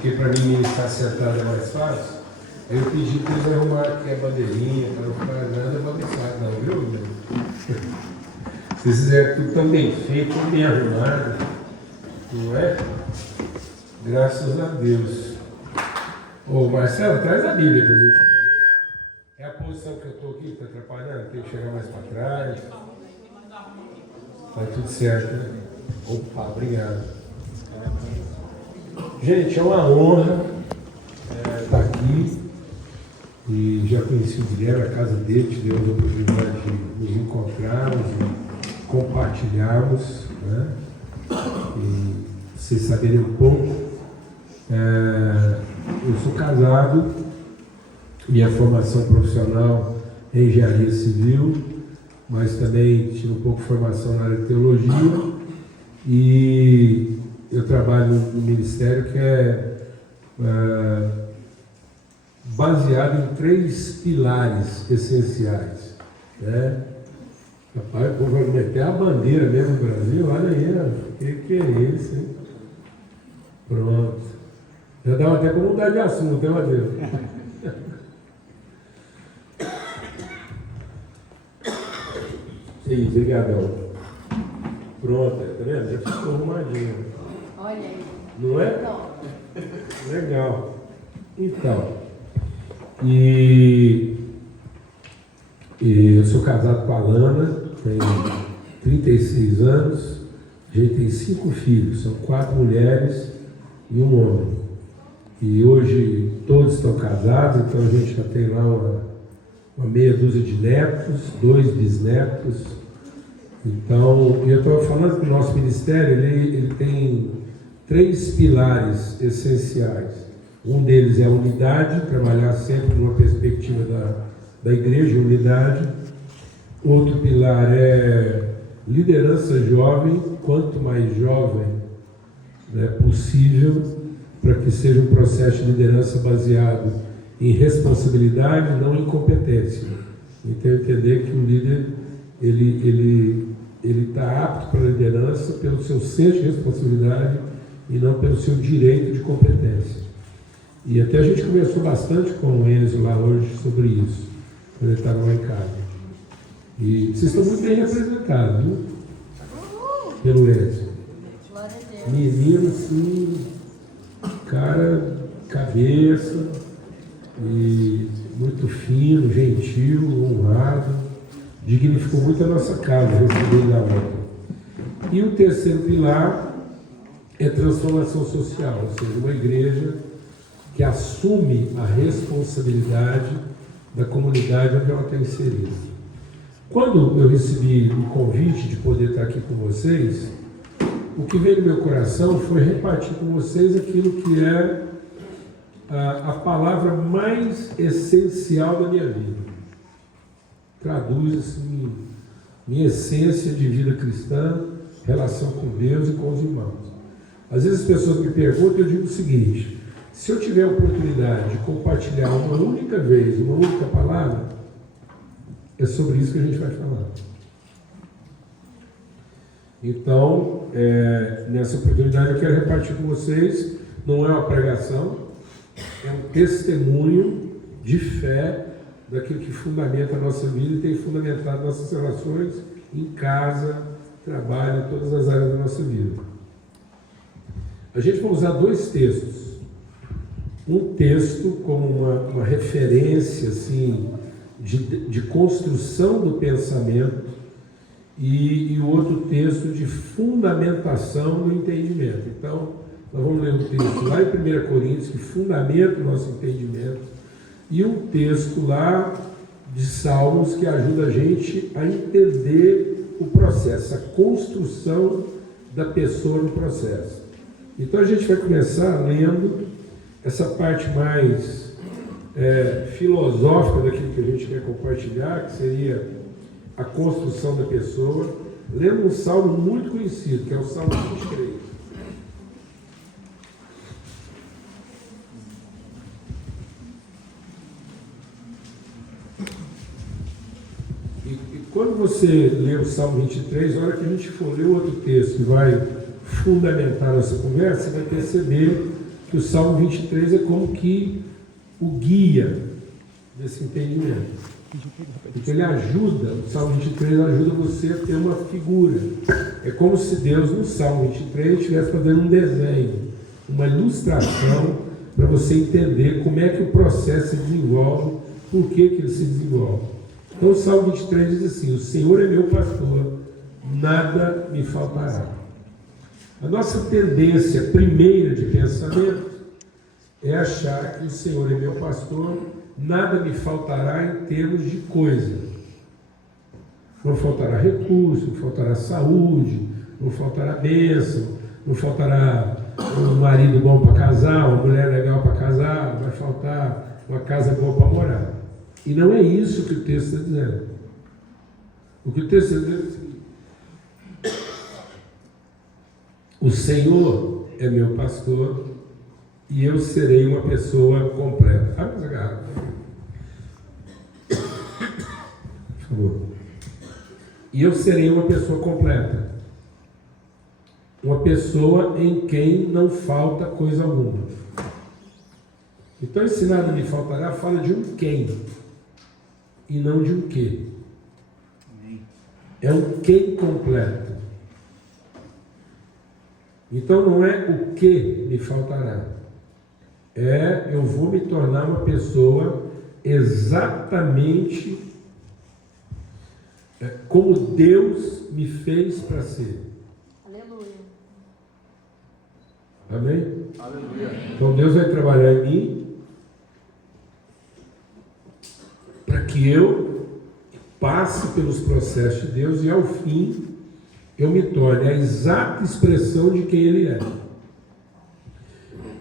Porque para mim estar sentado é mais fácil. Eu pedi para eles arrumarem aqui a bandeirinha, para não ficar nada bagunçado, não, viu? Vocês fizeram tudo tão bem feito, tão bem arrumado, não é? Graças a Deus. Ô Marcelo, traz a Bíblia para mim. É a posição que eu estou aqui, está atrapalhando? Tem que chegar mais para trás. Tá tudo certo, né? Opa, obrigado. Gente, é uma honra estar aqui. E já conheci o Guilherme, a casa dele, te deu a oportunidade de nos encontrarmos e compartilharmos, né? E vocês saberem um pouco. Eu sou casado, minha formação profissional é engenharia civil, mas também tive um pouco de formação na área de teologia e eu trabalho no ministério que é baseado em 3 pilares essenciais, né? Rapaz, o povo vai meter a bandeira mesmo no Brasil, olha aí, ó. Que é isso, hein? Pronto. Já dava até para mudar de assunto, hein, Matheus? Sim, obrigadão. Pronto, tá vendo? Já ficou arrumadinho. Olha aí. Não é? Não. Legal. Então, e eu sou casado com a Lana, tenho 36 anos, a gente tem 5 filhos, são 4 mulheres e um homem. E hoje todos estão casados, então a gente já tem lá uma meia dúzia de netos, 2 bisnetos. Então, eu estou falando que o nosso ministério ele tem 3 pilares essenciais. Um deles é a unidade, trabalhar sempre numa perspectiva da igreja, unidade. Outro pilar é liderança jovem, quanto mais jovem, né, possível, para que seja um processo de liderança baseado em responsabilidade, não em competência. Então, entender que o líder ele está apto para a liderança pelo seu senso de responsabilidade e não pelo seu direito de competência. E até a gente conversou bastante com o Enzo lá hoje sobre isso, quando ele estava lá em casa. E vocês estão muito bem representados, viu? Pelo Enzo. Menino assim, cara, cabeça, e muito fino, gentil, honrado, dignificou muito a nossa casa, receber da outra. E o terceiro pilar é transformação social, ou seja, uma igreja que assume a responsabilidade da comunidade onde ela está inserida. Quando eu recebi o convite de poder estar aqui com vocês, o que veio no meu coração foi repartir com vocês aquilo que é a palavra mais essencial da minha vida. Traduz assim, minha essência de vida cristã, relação com Deus e com os irmãos. Às vezes as pessoas me perguntam, eu digo o seguinte: se eu tiver a oportunidade de compartilhar uma única vez, uma única palavra, é sobre isso que a gente vai falar. Então, nessa oportunidade eu quero repartir com vocês, não é uma pregação, é um testemunho de fé daquilo que fundamenta a nossa vida e tem fundamentado nossas relações em casa, trabalho, em todas as áreas da nossa vida. A gente vai usar 2 textos. Um texto como uma referência assim, de construção do pensamento e o outro texto de fundamentação do entendimento. Então, nós vamos ler um texto lá em 1 Coríntios que fundamenta o nosso entendimento e um texto lá de Salmos que ajuda a gente a entender o processo, a construção da pessoa no processo. Então a gente vai começar lendo essa parte mais filosófica daquilo que a gente quer compartilhar, que seria a construção da pessoa, lendo um salmo muito conhecido, que é o Salmo 23. E quando você lê o Salmo 23, na hora que a gente for ler outro texto que vai fundamentar essa conversa, você vai perceber que o Salmo 23 é como que o guia desse entendimento. Porque ele ajuda, o Salmo 23 ajuda você a ter uma figura. É como se Deus, no Salmo 23, estivesse fazendo um desenho, uma ilustração, para você entender como é que o processo se desenvolve, por que ele se desenvolve. Então o Salmo 23 diz assim: o Senhor é meu pastor, nada me faltará. A nossa tendência primeira de pensamento é achar que o Senhor é meu pastor, nada me faltará em termos de coisa. Não faltará recurso, não faltará saúde, não faltará bênção, não faltará um marido bom para casar, uma mulher legal para casar, vai faltar uma casa boa para morar. E não é isso que o texto está dizendo. O que o texto está dizendo é o seguinte: o Senhor é meu pastor e eu serei uma pessoa completa. Abre essa garrafa. Por favor. E eu serei uma pessoa completa. Uma pessoa em quem não falta coisa alguma. Então, esse nada me faltará fala de um quem e não de um quê. É um quem completo. Então não é o que me faltará. Eu vou me tornar uma pessoa exatamente como Deus me fez para ser. Aleluia. Amém? Aleluia. Então Deus vai trabalhar em mim para que eu passe pelos processos de Deus e ao fim eu me torne a exata expressão de quem Ele é.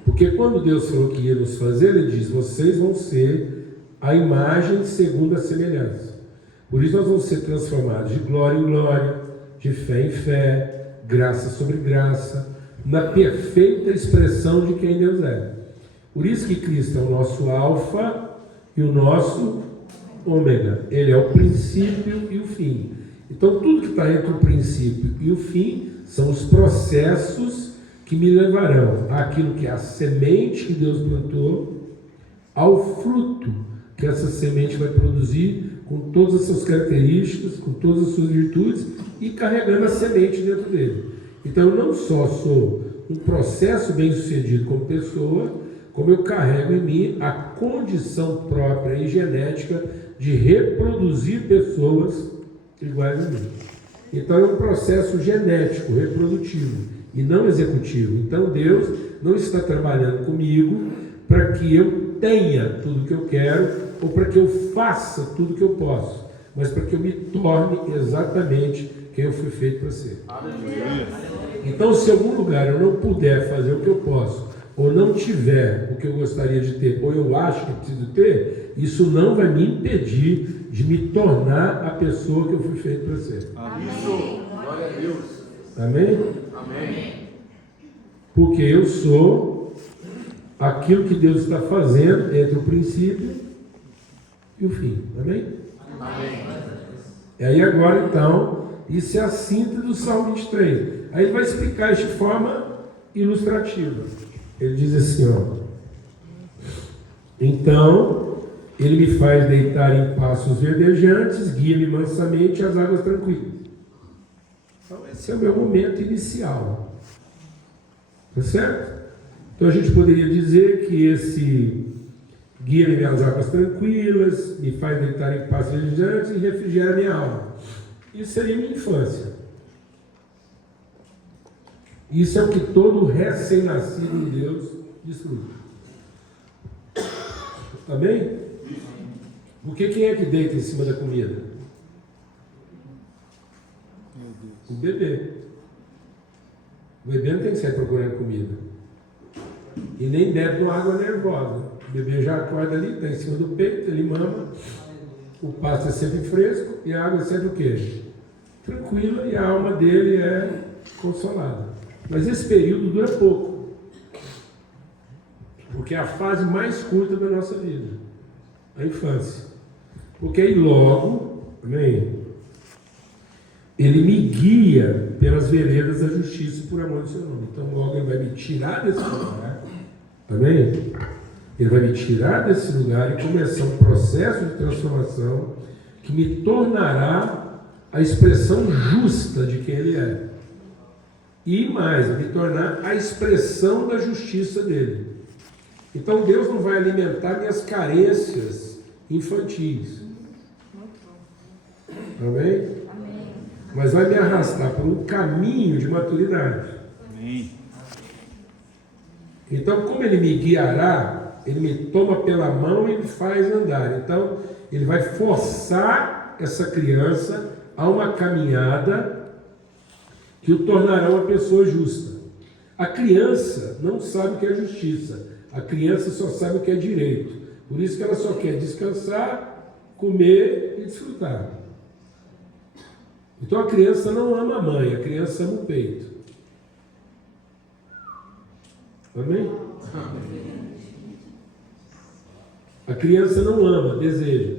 Porque quando Deus falou que ia nos fazer, Ele diz: vocês vão ser a imagem segundo a semelhança. Por isso nós vamos ser transformados de glória em glória, de fé em fé, graça sobre graça, na perfeita expressão de quem Deus é. Por isso que Cristo é o nosso alfa e o nosso ômega. Ele é o princípio e o fim. Então tudo que está entre o princípio e o fim são os processos que me levarão àquilo que é a semente que Deus plantou, ao fruto que essa semente vai produzir, com todas as suas características, com todas as suas virtudes, e carregando a semente dentro dele. Então eu não só sou um processo bem sucedido como pessoa, como eu carrego em mim a condição própria e genética de reproduzir pessoas iguais a mim. Então é um processo genético, reprodutivo, e não executivo. Então Deus não está trabalhando comigo para que eu tenha tudo que eu quero, ou para que eu faça tudo que eu posso, mas para que eu me torne exatamente quem eu fui feito para ser. Aleluia. Então, se em algum lugar eu não puder fazer o que eu posso, ou não tiver o que eu gostaria de ter, ou eu acho que preciso ter, isso não vai me impedir de me tornar a pessoa que eu fui feito para ser. Amém. Glória a Deus. Amém? Amém. Porque eu sou aquilo que Deus está fazendo entre o princípio e o fim. Amém? Amém. E aí agora, então, isso é a síntese do Salmo 23. Aí ele vai explicar isso de forma ilustrativa. Ele diz assim, ó: então, ele me faz deitar em pastos verdejantes, guia-me mansamente às águas tranquilas. Então, esse é o meu momento inicial. Tá certo? Então, a gente poderia dizer que esse guia-me às águas tranquilas, me faz deitar em pastos verdejantes e refrigera minha alma. Isso seria minha infância. Isso é o que todo recém-nascido em Deus desfruta. Amém? Porque quem é que deita em cima da comida? O bebê. O bebê não tem que sair procurando comida. E nem bebe uma água nervosa. O bebê já acorda ali, está em cima do peito, ele mama. O pasto é sempre fresco e a água é sempre o quê? Tranquila, e a alma dele é consolada. Mas esse período dura pouco, porque é a fase mais curta da nossa vida, a infância. Porque aí logo, amém, ele me guia pelas veredas da justiça por amor do seu nome. Então logo ele vai me tirar desse lugar Amém? Ele vai me tirar desse lugar e começar um processo de transformação que me tornará a expressão justa de quem Ele é. E mais, vai me tornar a expressão da justiça dele. Então Deus não vai alimentar minhas carências infantis. Amém? Mas vai me arrastar por um caminho de maturidade. Amém. Então, como Ele me guiará, Ele me toma pela mão e me faz andar. Então, Ele vai forçar essa criança a uma caminhada que o tornará uma pessoa justa. A criança não sabe o que é justiça. A criança só sabe o que é direito. Por isso que ela só quer descansar, comer e desfrutar. Então a criança não ama a mãe, a criança ama o peito. Amém? A criança não ama, deseja.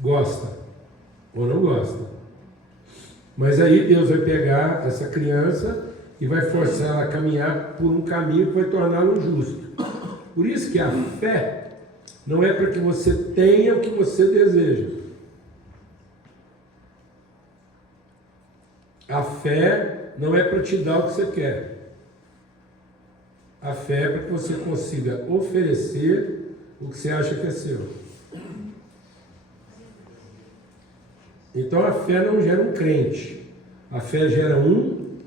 Gosta ou não gosta. Mas aí Deus vai pegar essa criança e vai forçar ela a caminhar por um caminho que vai torná-lo justo. Por isso que a fé não é para que você tenha o que você deseja. A fé não é para te dar o que você quer. A fé é para que você consiga oferecer o que você acha que é seu. Então a fé não gera um crente. A fé gera um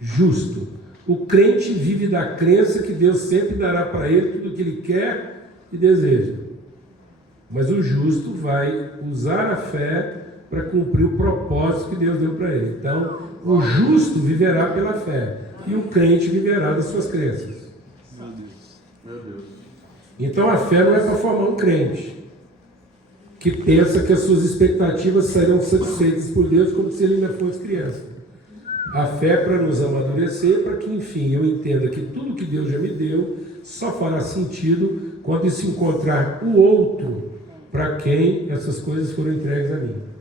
justo. O crente vive da crença que Deus sempre dará para ele tudo o que ele quer e deseja. Mas o justo vai usar a fé para cumprir o propósito que Deus deu para ele. Então, o justo viverá pela fé e o crente viverá das suas crenças. Meu Deus. Então, a fé não é para formar um crente que pensa que as suas expectativas serão satisfeitas por Deus como se ele ainda fosse criança. A fé é para nos amadurecer, para que, enfim, eu entenda que tudo que Deus já me deu só fará sentido quando se encontrar o outro para quem essas coisas foram entregues a mim.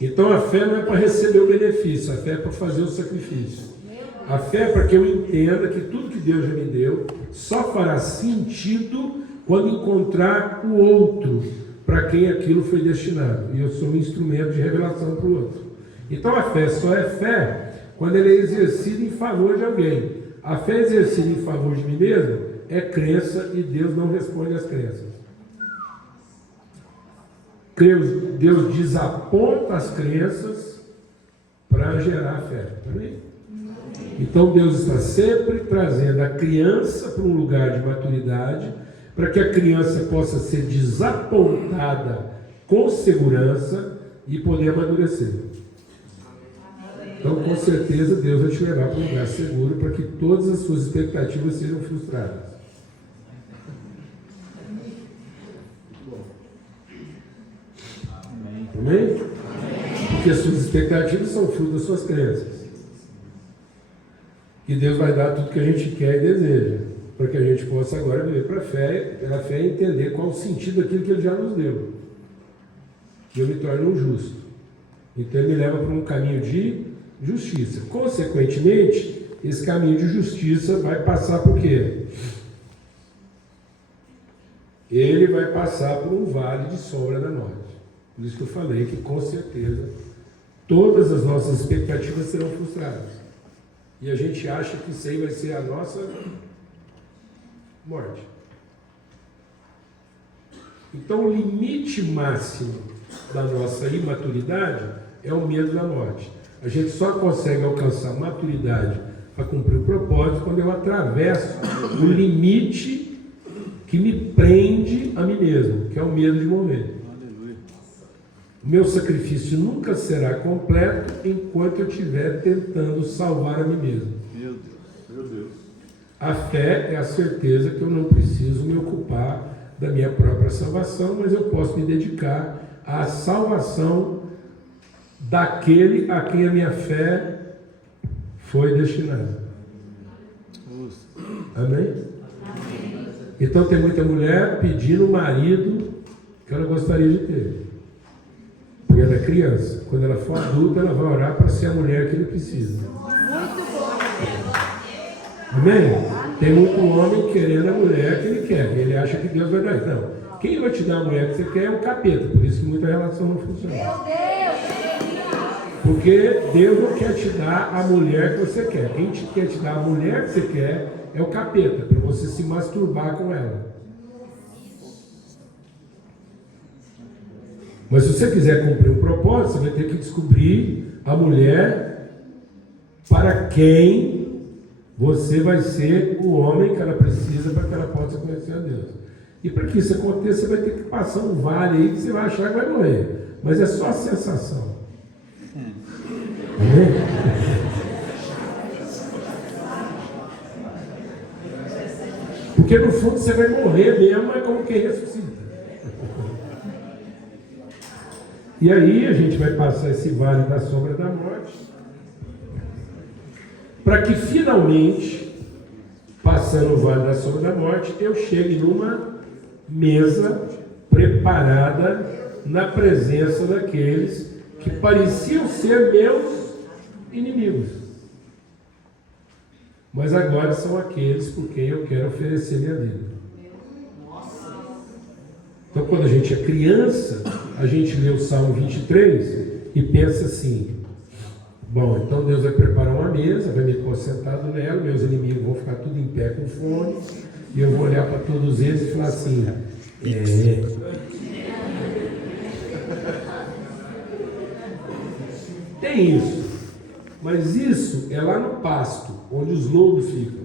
Então a fé não é para receber o benefício, a fé é para fazer o sacrifício. A fé é para que eu entenda que tudo que Deus já me deu só fará sentido quando encontrar o outro para quem aquilo foi destinado. E eu sou um instrumento de revelação para o outro. Então a fé só é fé quando ela é exercida em favor de alguém. A fé exercida em favor de mim mesmo é crença e Deus não responde às crenças. Deus desaponta as crenças para gerar fé. Amém? Então Deus está sempre trazendo a criança para um lugar de maturidade, para que a criança possa ser desapontada com segurança e poder amadurecer. Então, com certeza, Deus vai te levar para um lugar seguro para que todas as suas expectativas sejam frustradas. Amém? Porque as suas expectativas são fruto das suas crenças. E Deus vai dar tudo que a gente quer e deseja, para que a gente possa agora viver pela fé e entender qual o sentido daquilo que Ele já nos deu. E eu me torno um justo. Então Ele me leva para um caminho de justiça. Consequentemente, esse caminho de justiça vai passar por quê? Ele vai passar por um vale de sombra da morte. Por isso que eu falei que, com certeza, todas as nossas expectativas serão frustradas. E a gente acha que isso aí vai ser a nossa morte. Então, o limite máximo da nossa imaturidade é o medo da morte. A gente só consegue alcançar maturidade para cumprir o propósito quando eu atravesso o limite que me prende a mim mesmo, que é o medo de morrer. O meu sacrifício nunca será completo enquanto eu estiver tentando salvar a mim mesmo. Meu Deus. A fé é a certeza que eu não preciso me ocupar da minha própria salvação, mas eu posso me dedicar à salvação daquele a quem a minha fé foi destinada. Amém? Então tem muita mulher pedindo o marido que ela gostaria de ter. Porque ela é criança. Quando ela for adulta, ela vai orar para ser a mulher que ele precisa. Amém? Tem muito homem querendo a mulher que ele quer. Ele acha que Deus vai dar. Não. Quem vai te dar a mulher que você quer é o capeta. Por isso que muita relação não funciona. Porque Deus não quer te dar a mulher que você quer. Quem quer te dar a mulher que você quer é o capeta, para você se masturbar com ela. Mas se você quiser cumprir um propósito, você vai ter que descobrir a mulher para quem você vai ser o homem que ela precisa para que ela possa conhecer a Deus. E para que isso aconteça, você vai ter que passar um vale aí que você vai achar que vai morrer. Mas é só a sensação. Amém? Porque no fundo você vai morrer mesmo, é como quem ressuscita. E aí a gente vai passar esse vale da sombra da morte, para que finalmente, passando o vale da sombra da morte, eu chegue numa mesa preparada na presença daqueles que pareciam ser meus inimigos. Mas agora são aqueles por quem eu quero oferecer minha vida. Então, quando a gente é criança, a gente lê o Salmo 23 e pensa assim: bom, então Deus vai preparar uma mesa, vai me pôr sentado nela, meus inimigos vão ficar tudo em pé com fome, e eu vou olhar para todos eles e falar assim: tem isso, mas isso é lá no pasto, onde os lobos ficam.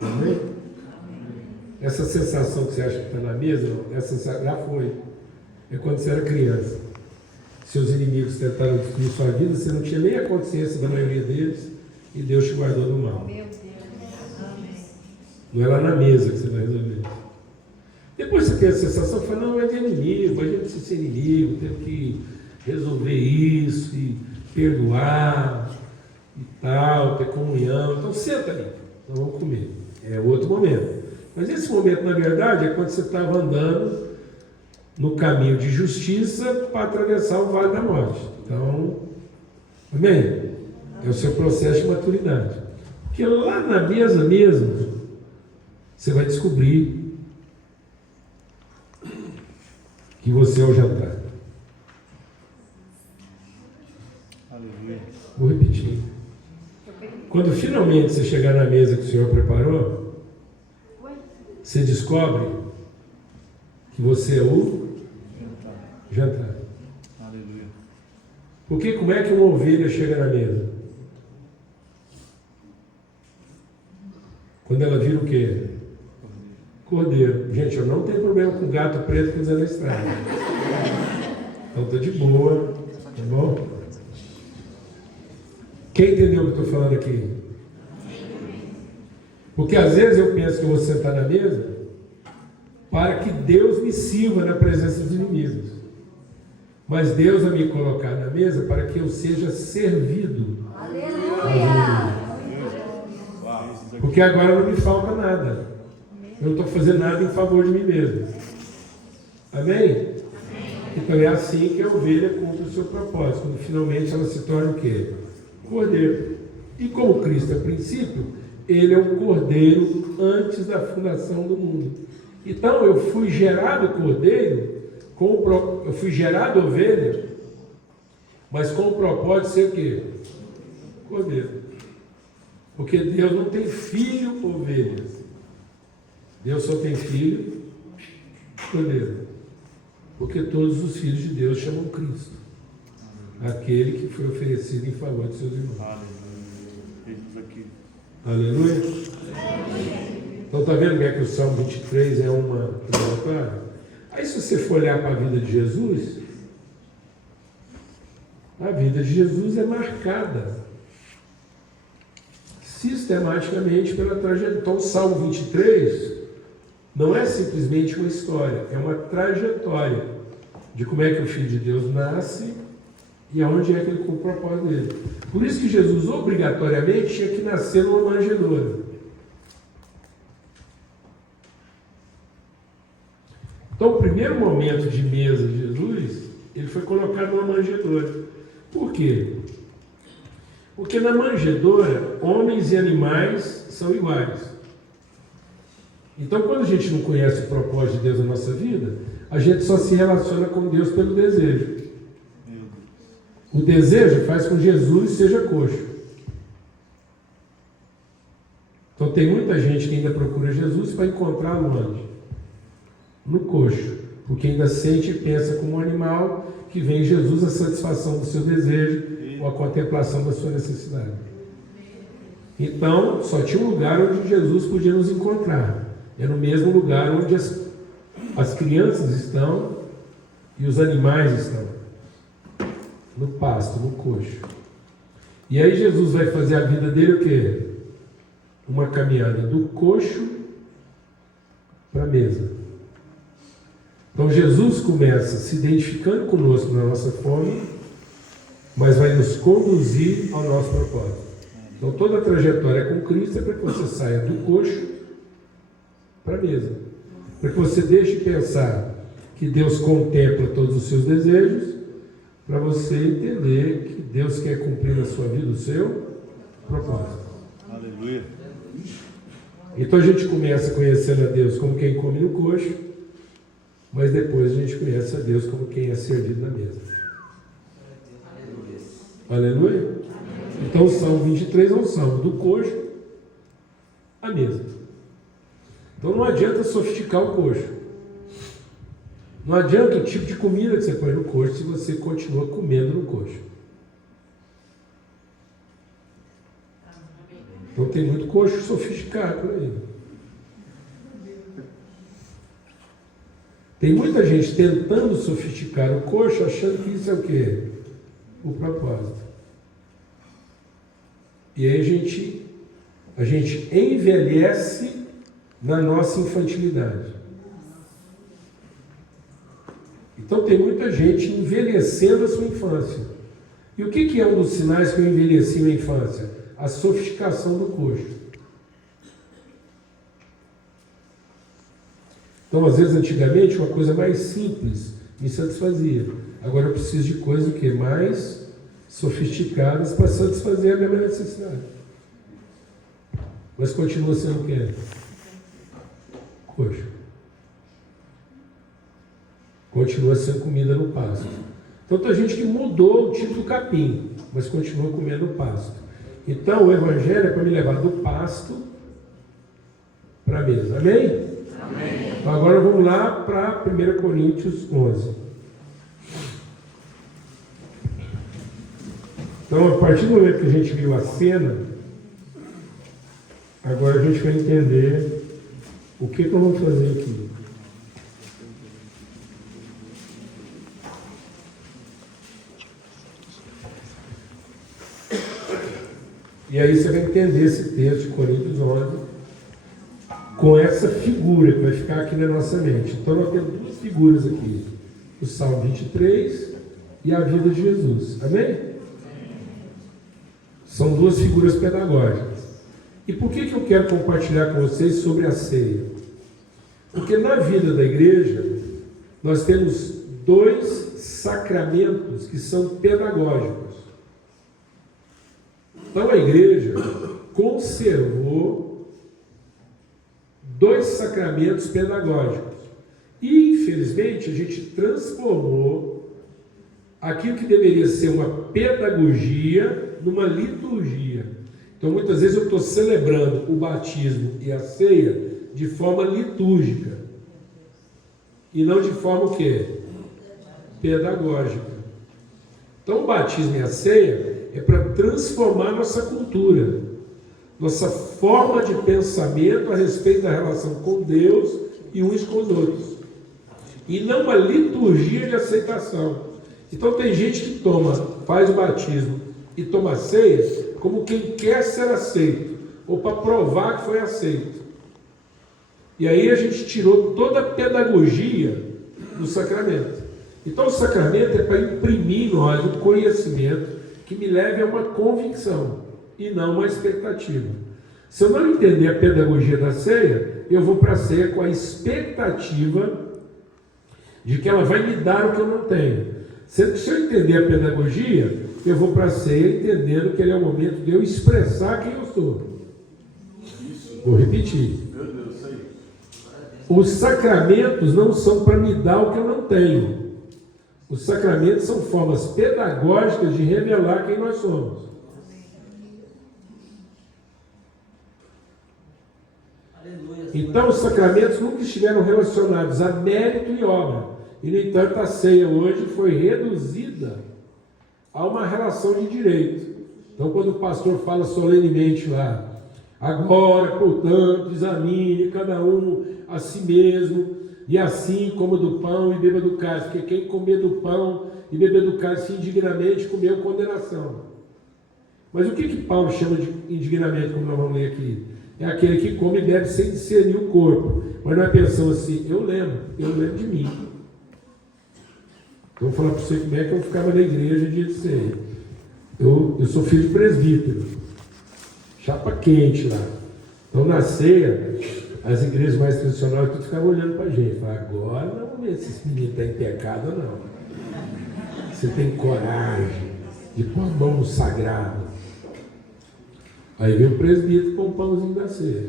Amém? Essa sensação que você acha que está na mesa, essa já foi. É quando você era criança. Seus inimigos tentaram destruir sua vida, você não tinha nem a consciência da maioria deles, e Deus te guardou do mal. Não é lá na mesa que você vai resolver isso. Depois você tem a sensação que fala: não, é de inimigo, a gente precisa ser inimigo, tem que resolver isso, e perdoar, e tal, ter comunhão. Então senta ali, nós vamos comer. É outro momento. Mas esse momento, na verdade, é quando você estava andando no caminho de justiça para atravessar o vale da morte. Então, amém? É o seu processo de maturidade. Porque lá na mesa mesmo, você vai descobrir que você é o jantar. Aleluia. Vou repetir. Quando finalmente você chegar na mesa que o Senhor preparou, você descobre que você é o jantar. Aleluia. Porque como é que uma ovelha chega na mesa? Quando ela vira o quê? Cordeiro. Gente, eu não tenho problema com gato preto cruzando a estrada. Então estou de boa, tá bom? Quem entendeu o que eu estou falando aqui? Porque às vezes eu penso que eu vou sentar na mesa para que Deus me sirva na presença dos inimigos. Mas Deus vai me colocar na mesa para que eu seja servido. Aleluia! Porque agora não me falta nada. Eu não estou fazendo nada em favor de mim mesmo. Amém? Então é assim que a ovelha cumpre o seu propósito. Quando finalmente ela se torna o quê? Cordeiro. E como Cristo é princípio, Ele é o cordeiro antes da fundação do mundo. Então eu fui gerado cordeiro, eu fui gerado ovelha, mas com o propósito de ser o quê? Cordeiro. Porque Deus não tem filho ovelhas. Deus só tem filho cordeiro. Porque todos os filhos de Deus chamam Cristo, aquele que foi oferecido em favor de seus irmãos. Aleluia. Então está vendo como é que o Salmo 23 é uma preparatória? Aí se você for olhar para a vida de Jesus, a vida de Jesus é marcada sistematicamente pela trajetória. Então o Salmo 23 não é simplesmente uma história, é uma trajetória de como é que o Filho de Deus nasce e aonde é que ele cumpre o propósito dele. Por isso que Jesus obrigatoriamente tinha que nascer numa manjedoura. Então, o primeiro momento de mesa de Jesus, ele foi colocado numa manjedoura. Por quê? Porque na manjedoura, homens e animais são iguais. Então, quando a gente não conhece o propósito de Deus na nossa vida, a gente só se relaciona com Deus pelo desejo. O desejo faz com que Jesus seja coxo. Então, tem muita gente que ainda procura Jesus para encontrá-lo onde? No coxo. Porque ainda sente e pensa como um animal que vem em Jesus a satisfação do seu desejo ou a contemplação da sua necessidade. Então, só tinha um lugar onde Jesus podia nos encontrar. É no mesmo lugar onde as crianças estão e os animais estão. No pasto, no coxo. E aí Jesus vai fazer a vida dele o quê? Uma caminhada do coxo para a mesa. Então Jesus começa se identificando conosco na nossa fome, mas vai nos conduzir ao nosso propósito. Então toda a trajetória com Cristo é para que você saia do coxo para a mesa. Para que você deixe de pensar que Deus contempla todos os seus desejos, para você entender que Deus quer cumprir na sua vida o seu propósito. Aleluia. Então a gente começa conhecendo a Deus como quem come no coxo, mas depois a gente conhece a Deus como quem é servido na mesa. Aleluia? Então o Salmo 23 é um salmo do coxo à mesa. Então não adianta sofisticar o coxo. Não adianta o tipo de comida que você põe no coxo se você continua comendo no coxo. Então tem muito coxo sofisticado por aí. Tem muita gente tentando sofisticar o coxo, achando que isso é o quê? O propósito. E aí a gente envelhece na nossa infantilidade. Então tem muita gente envelhecendo a sua infância. E o que é um dos sinais que eu envelheci na infância? A sofisticação do coxo. Então, às vezes, antigamente, uma coisa mais simples me satisfazia. Agora eu preciso de coisas o quê? Mais sofisticadas para satisfazer a minha necessidade. Mas continua sendo o quê? Coxo. Continua sendo comida no pasto. Então tem gente que mudou o tipo do capim, mas continua comendo no pasto. Então o Evangelho é para me levar do pasto para a mesa. Amém? Amém. Então, agora vamos lá para 1 Coríntios 11. Então, a partir do momento que a gente viu a cena, agora a gente vai entender o que nós vamos fazer aqui. E aí você vai entender esse texto de Coríntios 11 com essa figura que vai ficar aqui na nossa mente. Então nós temos duas figuras aqui. O Salmo 23 e a vida de Jesus. Amém? São duas figuras pedagógicas. E por que eu quero compartilhar com vocês sobre a ceia? Porque na vida da igreja nós temos dois sacramentos que são pedagógicos. Então a igreja conservou dois sacramentos pedagógicos. E, infelizmente, a gente transformou aquilo que deveria ser uma pedagogia numa liturgia. Então, muitas vezes eu estou celebrando o batismo e a ceia de forma litúrgica. E não de forma o quê? Pedagógica. Então, o batismo e a ceia é para transformar nossa cultura, nossa forma de pensamento a respeito da relação com Deus e uns com os outros. E não uma liturgia de aceitação. Então tem gente que faz o batismo e toma a ceia como quem quer ser aceito, ou para provar que foi aceito. E aí a gente tirou toda a pedagogia do sacramento. Então o sacramento é para imprimir em nós um conhecimento que me leve a uma convicção e não uma expectativa. Se eu não entender a pedagogia da ceia, eu vou para a ceia com a expectativa de que ela vai me dar o que eu não tenho. Sendo que se eu entender a pedagogia, eu vou para a ceia entendendo que ele é o momento de eu expressar quem eu sou. Vou repetir. Os sacramentos não são para me dar o que eu não tenho. Os sacramentos são formas pedagógicas de revelar quem nós somos. Então, os sacramentos nunca estiveram relacionados a mérito e obra. E, no entanto, a ceia hoje foi reduzida a uma relação de direito. Então, quando o pastor fala solenemente lá, agora, portanto, examine cada um a si mesmo, e assim coma do pão e beba do cálice, porque quem comer do pão e beber do cálice indignamente comeu condenação. Mas o que Paulo chama de indignamente, como nós vamos ler aqui? É aquele que come e bebe sem discernir o corpo, mas não é pensando assim, eu lembro de mim. Então, vou falar para você como é que eu ficava na igreja dia de ceia. Eu sou filho de presbítero, chapa quente lá. Então, na ceia, as igrejas mais tradicionais tudo ficavam olhando para a gente. Falavam, agora não vamos ver se esse menino está em pecado ou não. Você tem coragem de pôr a mão no sagrado. Aí veio o presbítero com o pãozinho da ceia.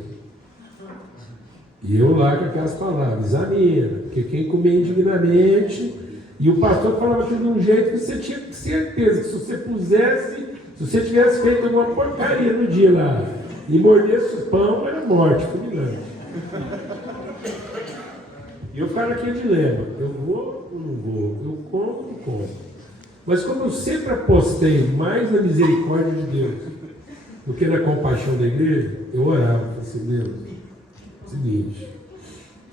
E eu lá com aquelas palavras, examina, porque quem comer indignamente... E o pastor falava aquilo de um jeito que você tinha certeza que se você tivesse feito alguma porcaria no dia lá e mordesse o pão, era morte, fulminante. E eu ficava naquele dilema, eu vou ou não vou? Eu como ou não como? Mas como eu sempre apostei mais na misericórdia de Deus do que na compaixão da igreja, eu orava, falei assim, Deus, seguinte,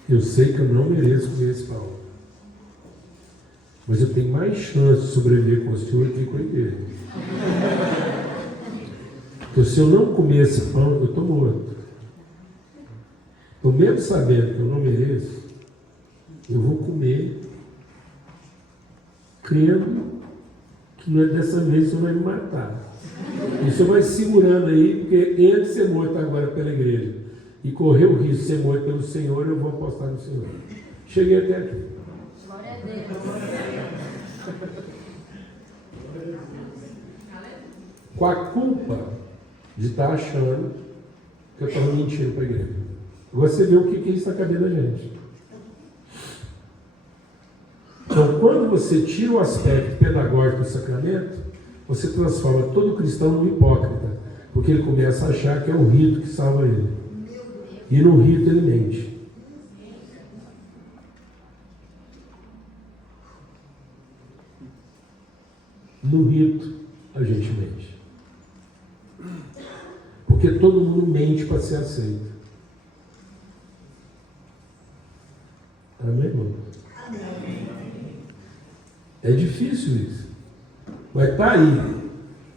eu sei que eu não mereço comer esse pão. Mas eu tenho mais chance de sobreviver com o Senhor do que com a igreja. Porque se eu não comer esse pão, eu estou morto. Então, mesmo sabendo que eu não mereço, eu vou comer, crendo que não é dessa vez que o Senhor vai me matar. E o Senhor vai segurando aí, porque entre ser morto agora pela igreja e correr o risco de ser morto pelo Senhor, eu vou apostar no Senhor. Cheguei até aqui. Glória a Deus. Com a culpa de estar achando que eu estava mentindo para a igreja. Você vê o que é isso na cabeça da gente. Então, quando você tira o aspecto pedagógico do sacramento, você transforma todo cristão num hipócrita, porque ele começa a achar que é o rito que salva ele. E no rito ele mente. No rito, a gente mente. Porque todo mundo mente para ser aceito. Amém, irmão? É difícil isso. Mas está aí.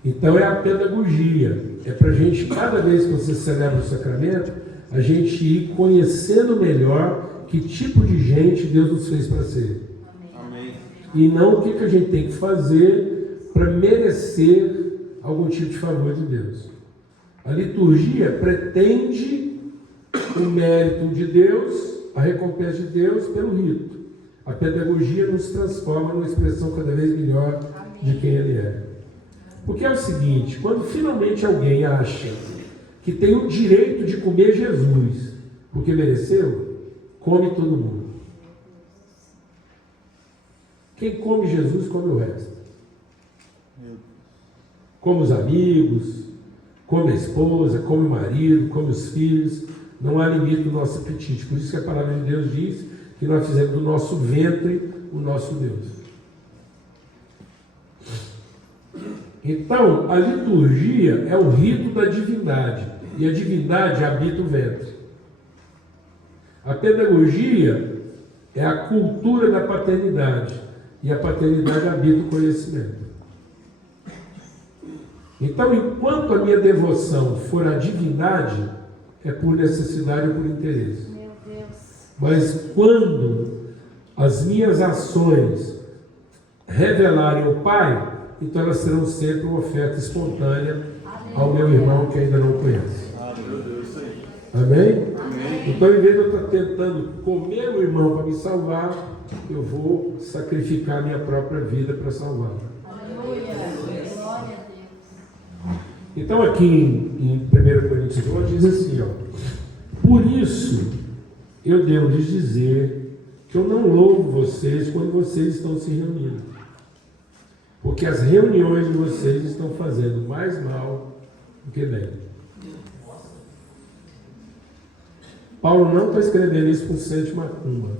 Então é a pedagogia. É para a gente, cada vez que você celebra o sacramento, a gente ir conhecendo melhor que tipo de gente Deus nos fez para ser. Amém. E não o que a gente tem que fazer para merecer algum tipo de favor de Deus. A liturgia pretende o mérito de Deus, a recompensa de Deus pelo rito. A pedagogia nos transforma numa expressão cada vez melhor de quem Ele é. Porque é o seguinte, quando finalmente alguém acha que tem o direito de comer Jesus, porque mereceu, come todo mundo. Quem come Jesus, come o resto. Come os amigos, come a esposa, come o marido, come os filhos. Não há limite do nosso apetite. Por isso que a palavra de Deus diz que nós fizemos do nosso ventre o nosso Deus. Então, a liturgia é o rito da divindade. E a divindade habita o ventre. A pedagogia é a cultura da paternidade. E a paternidade habita o conhecimento. Então, enquanto a minha devoção for à divindade, é por necessidade ou por interesse. Meu Deus. Mas quando as minhas ações revelarem o Pai, então elas serão sempre uma oferta espontânea ao meu irmão que ainda não conhece. Amém? Então, em vez de eu estar tentando comer o irmão para me salvar, eu vou sacrificar minha própria vida para salvá-la. Aleluia. Glória a Deus. Então aqui em 1 Coríntios 11 diz assim, ó, por isso eu devo lhes dizer que eu não louvo vocês quando vocês estão se reunindo, porque as reuniões de vocês estão fazendo mais mal do que bem. Paulo não está escrevendo isso com sede de macumba,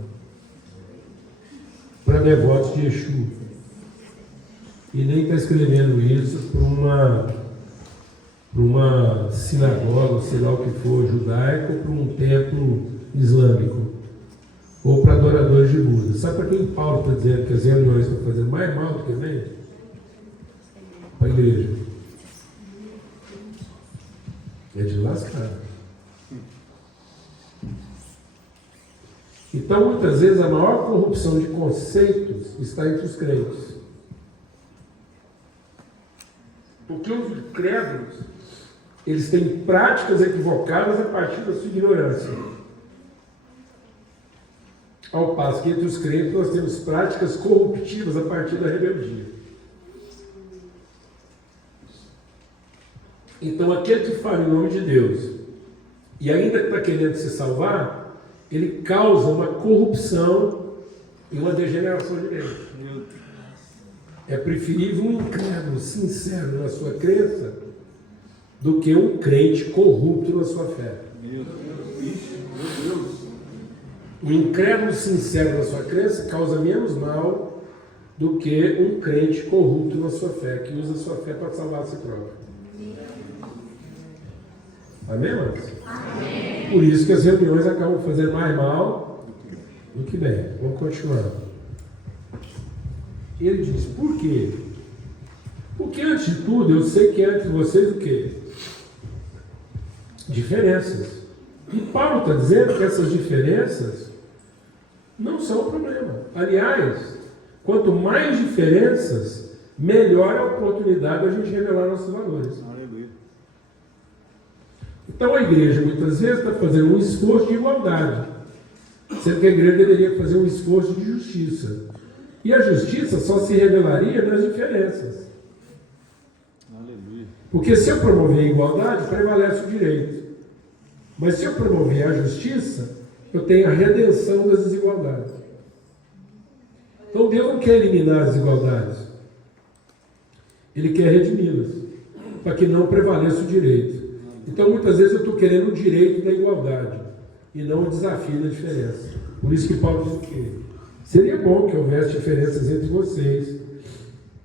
para devotos de Exu, e nem está escrevendo isso para uma sinagoga, sei lá o que for, judaico, ou para um templo islâmico, ou para adoradores de Buda. Sabe para quem Paulo está dizendo que as reuniões estão fazendo mais mal do que bem? Para a igreja. É de lascar. Então, muitas vezes, a maior corrupção de conceitos está entre os crentes. Porque os incrédulos, eles têm práticas equivocadas a partir da sua ignorância. Ao passo que entre os crentes nós temos práticas corruptivas a partir da rebeldia. Então, aquele que fala em nome de Deus e ainda está querendo se salvar, ele causa uma corrupção e uma degeneração de Deus. É preferível um incrédulo sincero na sua crença do que um crente corrupto na sua fé. Um incrédulo sincero na sua crença causa menos mal do que um crente corrupto na sua fé, que usa a sua fé para salvar a si próprio. Amém, irmãos? Amém. Por isso que as reuniões acabam fazendo mais mal do que bem. Vamos continuar. Ele diz, por quê? Porque antes de tudo, eu sei que é entre vocês o quê? Diferenças. E Paulo está dizendo que essas diferenças não são o problema. Aliás, quanto mais diferenças, melhor a oportunidade da gente revelar nossos valores. Aleluia. Então a igreja muitas vezes está fazendo um esforço de igualdade, sendo que a igreja deveria fazer um esforço de justiça. E a justiça só se revelaria nas diferenças. Aleluia. Porque se eu promover a igualdade, prevalece o direito. Mas se eu promover a justiça, eu tenho a redenção das desigualdades. Então Deus não quer eliminar as desigualdades. Ele quer redimi-las, para que não prevaleça o direito. Então muitas vezes eu estou querendo o direito da igualdade e não o desafio da diferença. Por isso que Paulo diz o quê? Seria bom que houvesse diferenças entre vocês.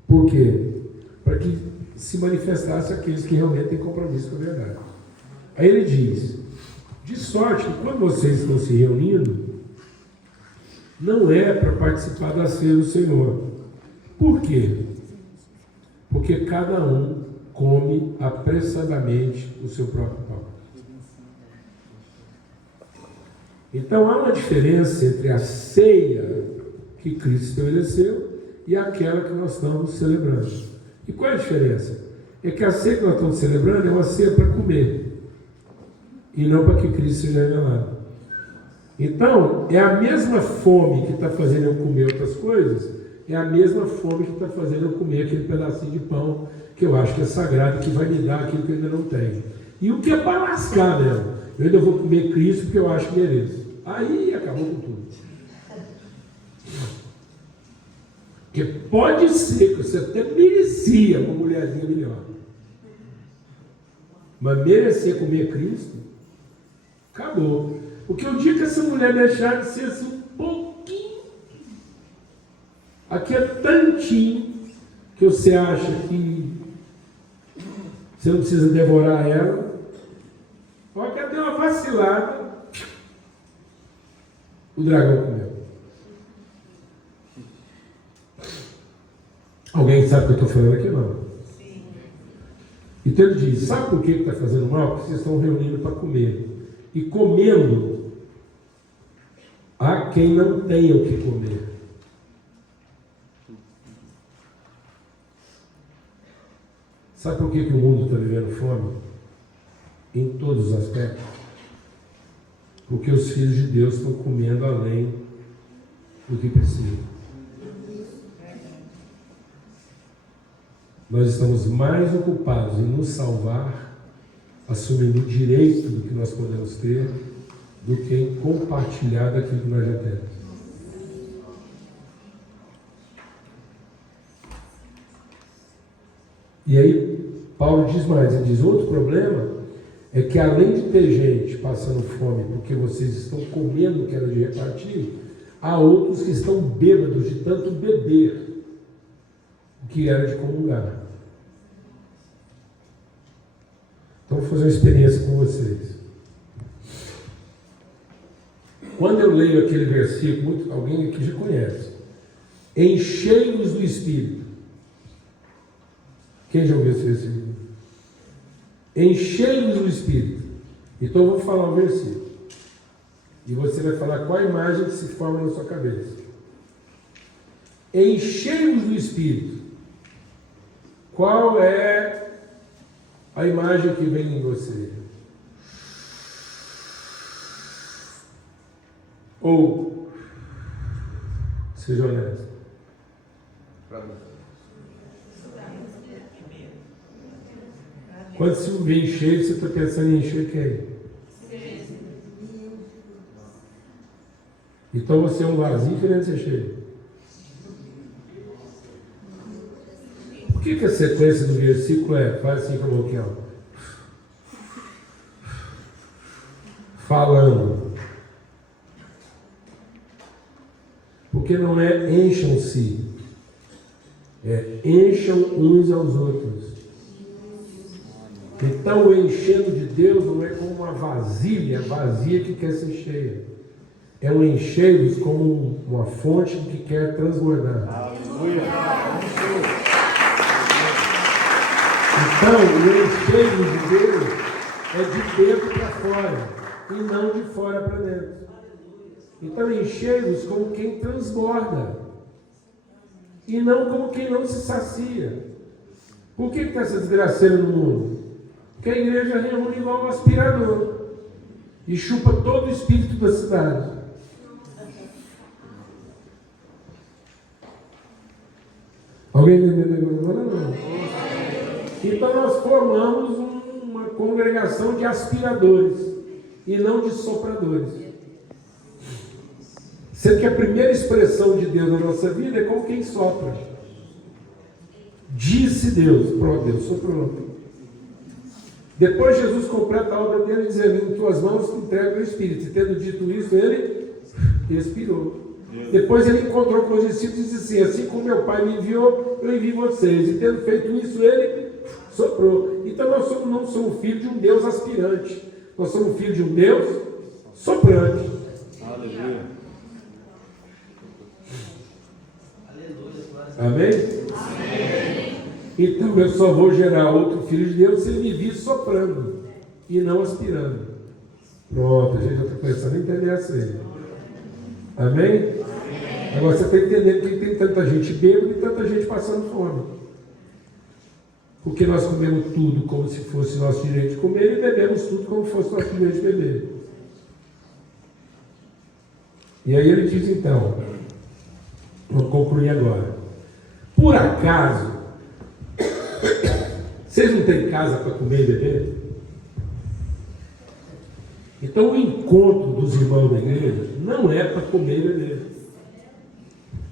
Por quê? Para que se manifestasse aqueles que realmente têm compromisso com a verdade. Aí ele diz, de sorte que quando vocês estão se reunindo, não é para participar da ceia do Senhor. Por quê? Porque cada um come apressadamente o seu próprio pão. Então há uma diferença entre a ceia que Cristo estabeleceu e aquela que nós estamos celebrando. E qual é a diferença? É que a ceia que nós estamos celebrando é uma ceia para comer e não para que Cristo seja revelado. Então, é a mesma fome que está fazendo eu comer outras coisas, é a mesma fome que está fazendo eu comer aquele pedacinho de pão que eu acho que é sagrado, que vai me dar aquilo que eu ainda não tenho. E o que é para lascar mesmo? Eu ainda vou comer Cristo porque eu acho que mereço. Aí acabou com tudo. Porque pode ser que você até merecia uma mulherzinha melhor. Mas merecer comer Cristo, acabou. Porque o dia que essa mulher deixar de ser assim um pouquinho, aqui é tantinho, que você acha que você não precisa devorar ela, olha que ela deu uma vacilada, o dragão comeu. Alguém sabe o que eu estou falando aqui? Não. Sim. Então ele diz, sabe por que está fazendo mal? Porque vocês estão reunindo para comer. E comendo, há quem não tenha o que comer. Sabe por que o mundo está vivendo fome? Em todos os aspectos. Porque os filhos de Deus estão comendo além do que precisa. Nós estamos mais ocupados em nos salvar, assumindo o direito do que nós podemos ter, do que em compartilhar daquilo que nós já temos. E aí, Paulo diz mais, ele diz, outro problema é que além de ter gente passando fome porque vocês estão comendo o que era de repartir, há outros que estão bêbados de tanto beber o que era de comungar. Então, vou fazer uma experiência com vocês. Quando eu leio aquele versículo, alguém aqui já conhece. Enchei-vos do Espírito. Quem já ouviu esse versículo? Enchei-vos do Espírito. Então eu vou falar o versículo. E você vai falar qual a imagem que se forma na sua cabeça. Enchei-vos do Espírito. Qual é a imagem que vem em você? Ou, seja honesto. Quando se vem cheio, você está pensando em encher quem? Então você é um vazio querendo ser cheio. Por que a sequência do versículo faz assim com a boquinha? Falando. Porque não é encham-se, é encham uns aos outros. Então o enchendo de Deus não é como uma vasilha vazia que quer ser cheia. É um encher-vos como uma fonte que quer transbordar. Aleluia! Então o encher-vos de Deus é de dentro para fora e não de fora para dentro. Então enchei-vos como quem transborda e não como quem não se sacia. Por que está essa desgraceira no mundo? Porque a igreja reúne igual um aspirador e chupa todo o espírito da cidade. Alguém entendeu? Não. Então nós formamos uma congregação de aspiradores e não de sopradores. Sendo que a primeira expressão de Deus na nossa vida é como quem sopra. Disse Deus, pronto, Deus soprou. Depois Jesus completa a obra dele dizendo, em tuas mãos entrega o Espírito. E tendo dito isso, ele expirou. Depois ele encontrou com os discípulos e disse assim como meu Pai me enviou, eu envio vocês. E tendo feito isso, ele soprou. Então nós não somos filhos de um Deus aspirante. Nós somos filhos de um Deus soprante. Aleluia. Amém? Amém? Então eu só vou gerar outro filho de Deus se ele me vir soprando e não aspirando. Pronto, a gente já está começando a entender essa aí. Amém? Amém? Agora você está entendendo que tem tanta gente bêbada e tanta gente passando fome. Porque nós comemos tudo como se fosse nosso direito de comer e bebemos tudo como se fosse nosso direito de beber. E aí ele diz então, vou concluir agora. Por acaso, vocês não têm casa para comer e beber? Então o encontro dos irmãos da igreja não é para comer e beber.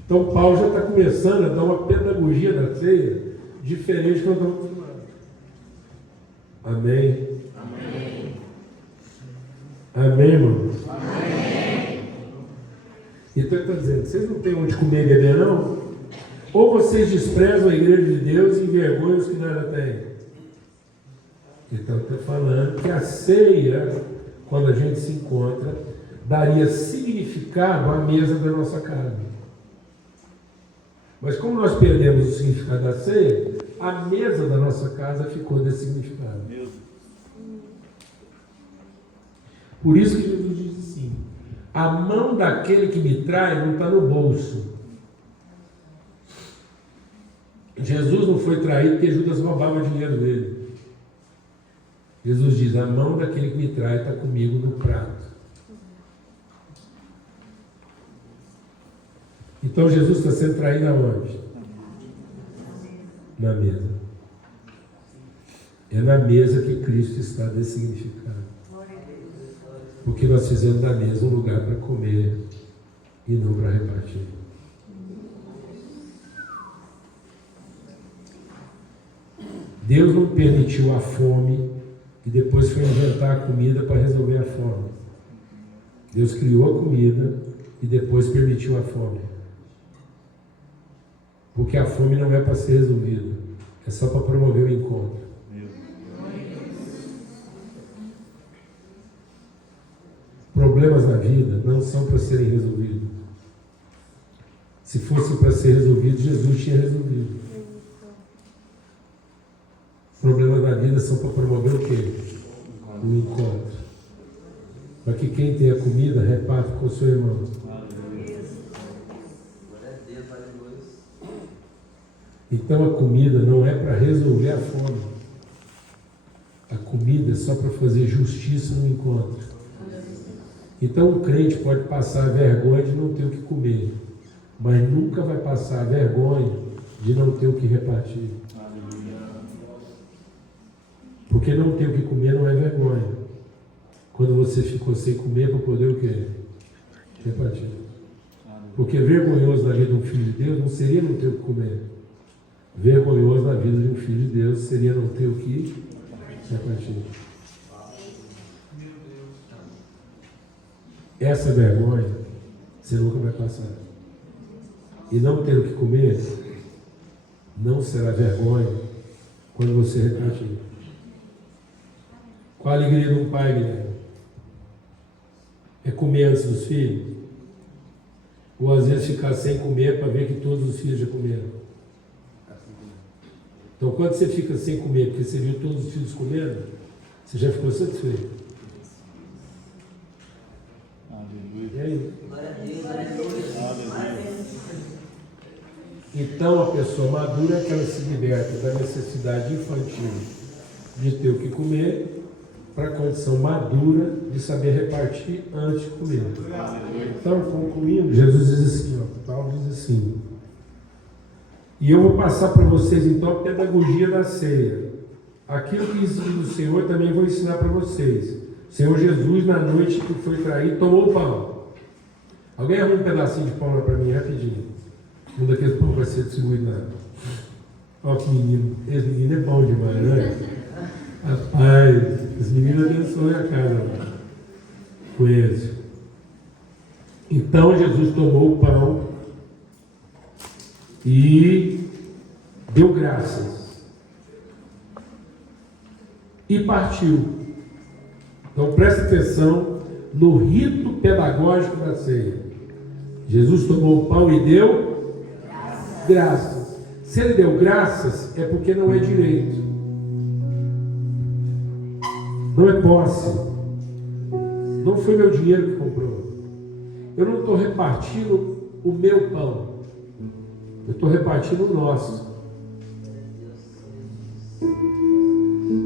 Então Paulo já está começando a dar uma pedagogia da ceia diferente do que nós estamos acostumados. Amém? Amém. Amém, irmãos? Amém. Então ele está dizendo, vocês não têm onde comer e beber não? Ou vocês desprezam a igreja de Deus e envergonham os que nada têm? Então está falando que a ceia, quando a gente se encontra, daria significado à mesa da nossa casa. Mas como nós perdemos o significado da ceia, a mesa da nossa casa ficou desse significado. Por isso que Jesus diz assim, a mão daquele que me trai não está no bolso. Jesus não foi traído porque Judas roubava o dinheiro dele. Jesus diz, a mão daquele que me trai está comigo no prato. Então Jesus está sendo traído aonde? Na mesa. É na mesa que Cristo está dessignificado. Porque nós fizemos da mesa um lugar para comer e não para repartir. Deus não permitiu a fome e depois foi inventar a comida para resolver a fome. Deus criou a comida e depois permitiu a fome. Porque a fome não é para ser resolvida, é só para promover o encontro. Problemas na vida não são para serem resolvidos. Se fosse para ser resolvido, Jesus tinha resolvido. Problemas na vida são para promover o quê? O encontro. Para que quem tem a comida reparta com o seu irmão. Então a comida não é para resolver a fome. A comida é só para fazer justiça no encontro. Então um crente pode passar a vergonha de não ter o que comer, mas nunca vai passar a vergonha de não ter o que repartir. Porque não ter o que comer não é vergonha. Quando você ficou sem comer para poder o quê? Repartir. Porque vergonhoso na vida de um filho de Deus não seria não ter o que comer. Vergonhoso na vida de um filho de Deus seria não ter o que repartir. Essa vergonha você nunca vai passar. E não ter o que comer não será vergonha quando você repartir. Qual a alegria de um pai, Guilherme? É comer antes dos filhos? Ou às vezes ficar sem comer para ver que todos os filhos já comeram? Então quando você fica sem comer porque você viu todos os filhos comendo, você já ficou satisfeito. E aí? Então a pessoa madura é que ela se liberta da necessidade infantil de ter o que comer para a condição madura de saber repartir antes de comer. Então, concluindo, Jesus diz assim, Paulo diz assim, e eu vou passar para vocês então a pedagogia da ceia. Aquilo que ensino do Senhor também vou ensinar para vocês. Senhor Jesus, na noite que foi traído, tomou o pão. Alguém arruma um pedacinho de pão lá para mim, rapidinho. Um daqueles pão vai ser distribuído lá. Olha que menino. Esse menino é bom demais, não é? Rapaz, esse menino abençoe a casa. Conheço. Então Jesus tomou o pão e deu graças. E partiu. Então preste atenção no rito pedagógico da ceia. Jesus tomou o pão e deu graças. Se ele deu graças, é porque não é direito. Não é posse. Não foi meu dinheiro que comprou. Eu não estou repartindo o meu pão. Eu estou repartindo o nosso.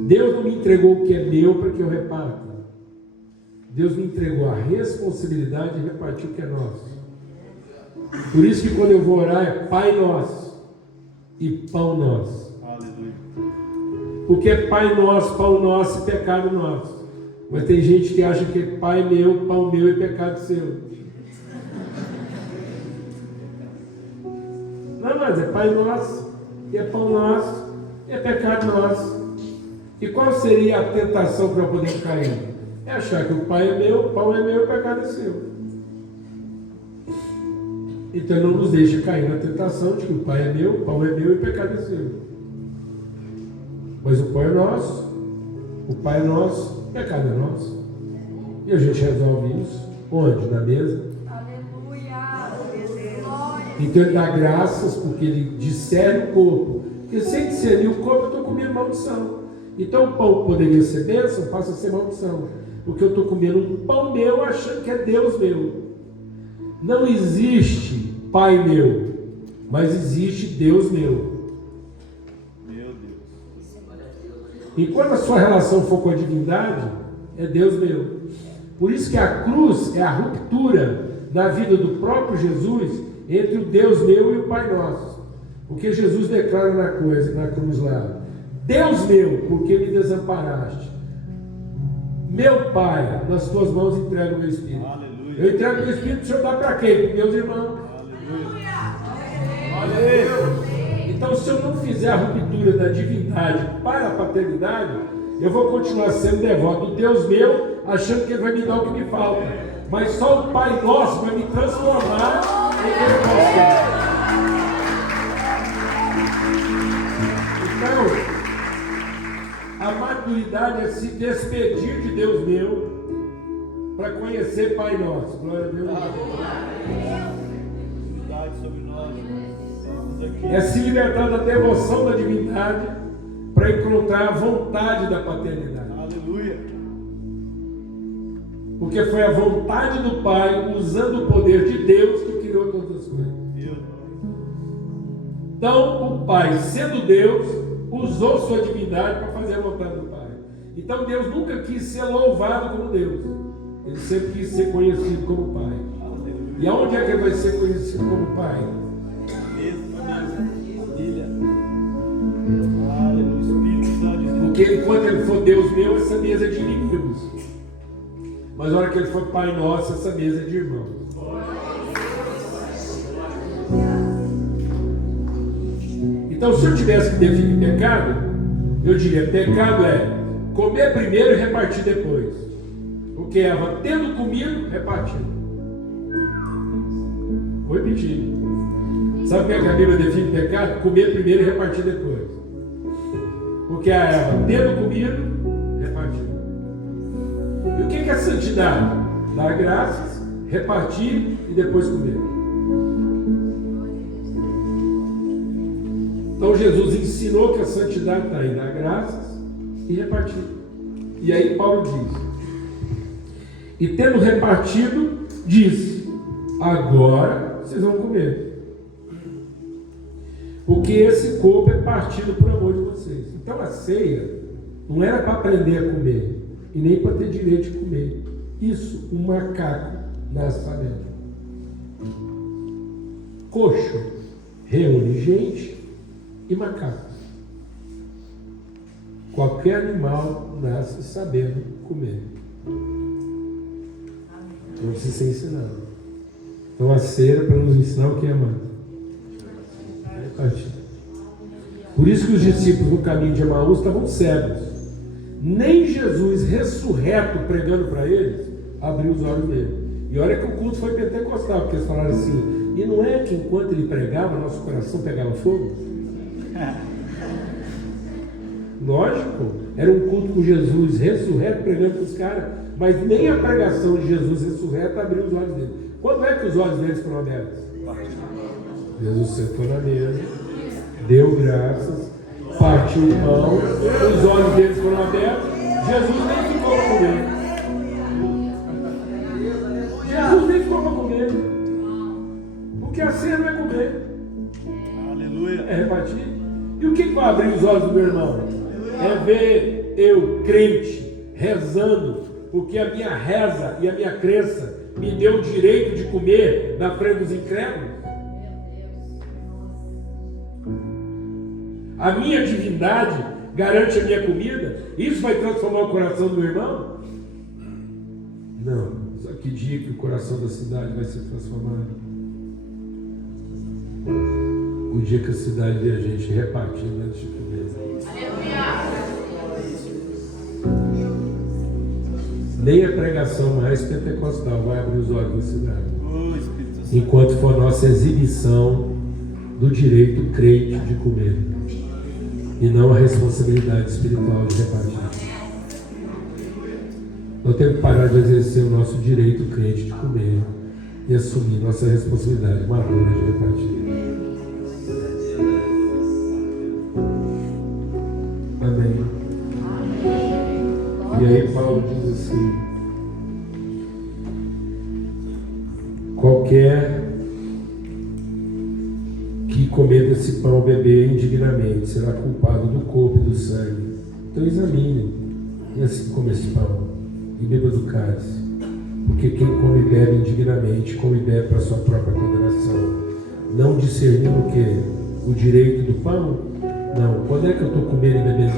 Deus não me entregou o que é meu para que eu reparta. Deus me entregou a responsabilidade de repartir o que é nosso. Por isso que quando eu vou orar é Pai Nosso e Pão Nosso. Porque é Pai Nosso, Pão Nosso e pecado nosso. Mas tem gente que acha que é Pai meu, Pão meu e pecado seu. Não, mas é Pai Nosso, e é Pão Nosso, e é pecado nosso. E qual seria a tentação para eu poder cair? É achar que o Pai é meu, o Pão é meu e o pecado é seu. Então não nos deixa cair na tentação de que o Pai é meu, o Pão é meu e o pecado é seu. Mas o Pão é nosso, o Pai é nosso, o pecado é nosso. E a gente resolve isso onde? Na mesa. Aleluia! Então ele dá graças porque ele discerne o corpo. Porque sem discernir o corpo eu estou comendo maldição. Então o pão poderia ser bênção, passa a ser maldição. Porque eu estou comendo um pão meu achando que é Deus meu. Não existe Pai meu, mas existe Deus meu. Meu Deus. E quando a sua relação for com a divindade, é Deus meu. Por isso que a cruz é a ruptura na vida do próprio Jesus entre o Deus meu e o Pai nosso. Porque Jesus declara na cruz lá: Deus meu, por que me desamparaste? Meu Pai, nas tuas mãos entrego o meu Espírito. Aleluia. Eu entrego o meu Espírito, o Senhor dá para quem? Para meus irmãos. Aleluia. Então, se eu não fizer a ruptura da divindade para a paternidade, eu vou continuar sendo devoto do Deus meu, achando que Ele vai me dar o que me falta. Mas só o Pai Nosso vai me transformar em quem eu posso ser. Então, a maturidade é se despedir de Deus meu para conhecer Pai Nosso. Glória a Deus. Divindade sobre nós. Estamos aqui. É se libertar da devoção da divindade para encontrar a vontade da paternidade. Aleluia. Porque foi a vontade do Pai, usando o poder de Deus, que criou todas as coisas. Deus. Então, o Pai, sendo Deus, usou sua divindade para fazer a vontade do Pai. Então, Deus nunca quis ser louvado como Deus. Ele sempre quis ser conhecido como Pai. Aleluia. E aonde é que ele vai ser conhecido como Pai? Família. Aleluia. Espírito Santo de Deus. Porque enquanto ele for Deus meu, essa mesa é de inimigos. Mas na hora que ele for Pai nosso, essa mesa é de irmãos. Então, se eu tivesse que definir pecado, eu diria: pecado é comer primeiro e repartir depois. Porque Eva, tendo comido, repartiu. Vou repetir. Sabe como é que a Bíblia define pecado? Comer primeiro e repartir depois. Porque a Eva, tendo comido, repartiu. E o que é santidade? Dar graças, repartir e depois comer. Então Jesus ensinou que a santidade está em dar graças e repartir. E aí Paulo diz: e tendo repartido, disse: agora vocês vão comer. Porque esse corpo é partido por amor de vocês. Então a ceia não era para aprender a comer e nem para ter direito de comer. Isso, um macaco nasce sabendo. Coxo reúne gente e macacos. Qualquer animal nasce sabendo comer. Não precisa ser ensinado. Então a ceia é para nos ensinar o que é amado. Por isso que os discípulos no caminho de Emaús estavam cegos. Nem Jesus ressurreto pregando para eles abriu os olhos dele. E olha que o culto foi pentecostal, porque eles falaram assim: e não é que enquanto ele pregava nosso coração pegava fogo? Lógico, era um culto com Jesus ressurreto pregando para os caras, mas nem a pregação de Jesus ressurreto abriu os olhos dele. Quando é que os olhos deles foram abertos? Jesus sentou na mesa, deu graças, partiu o pão, os olhos deles foram abertos. Jesus nem ficou para comer. Jesus nem ficou para comer. Porque a ceia não é comer, Aleluia. é repartir. E o que vai abrir os olhos do meu irmão? É ver eu, crente, rezando, porque a minha reza e a minha crença me deu o direito de comer na frente dos incrédulos. A minha divindade garante a minha comida. Isso vai transformar o coração do meu irmão? Não. Só que dia que o coração da cidade vai ser transformado? O dia que a cidade vê a gente repartindo antes de comer. Nem a pregação mais pentecostal vai abrir os olhos da cidade. Oh, Espírito Santo. Enquanto for nossa exibição do direito crente de comer. E não a responsabilidade espiritual de repartir. Nós temos que parar de exercer o nosso direito crente de comer e assumir nossa responsabilidade madura de repartir. Amém. E aí Paulo diz assim: qualquer que comer desse pão ou beber indignamente será culpado do corpo e do sangue. Então examine e assim come esse pão e beba do cálice, porque quem come e bebe indignamente come e bebe para a sua própria condenação. Não discernindo o quê? O direito do pão? Não. Quando é que eu estou comendo e bebendo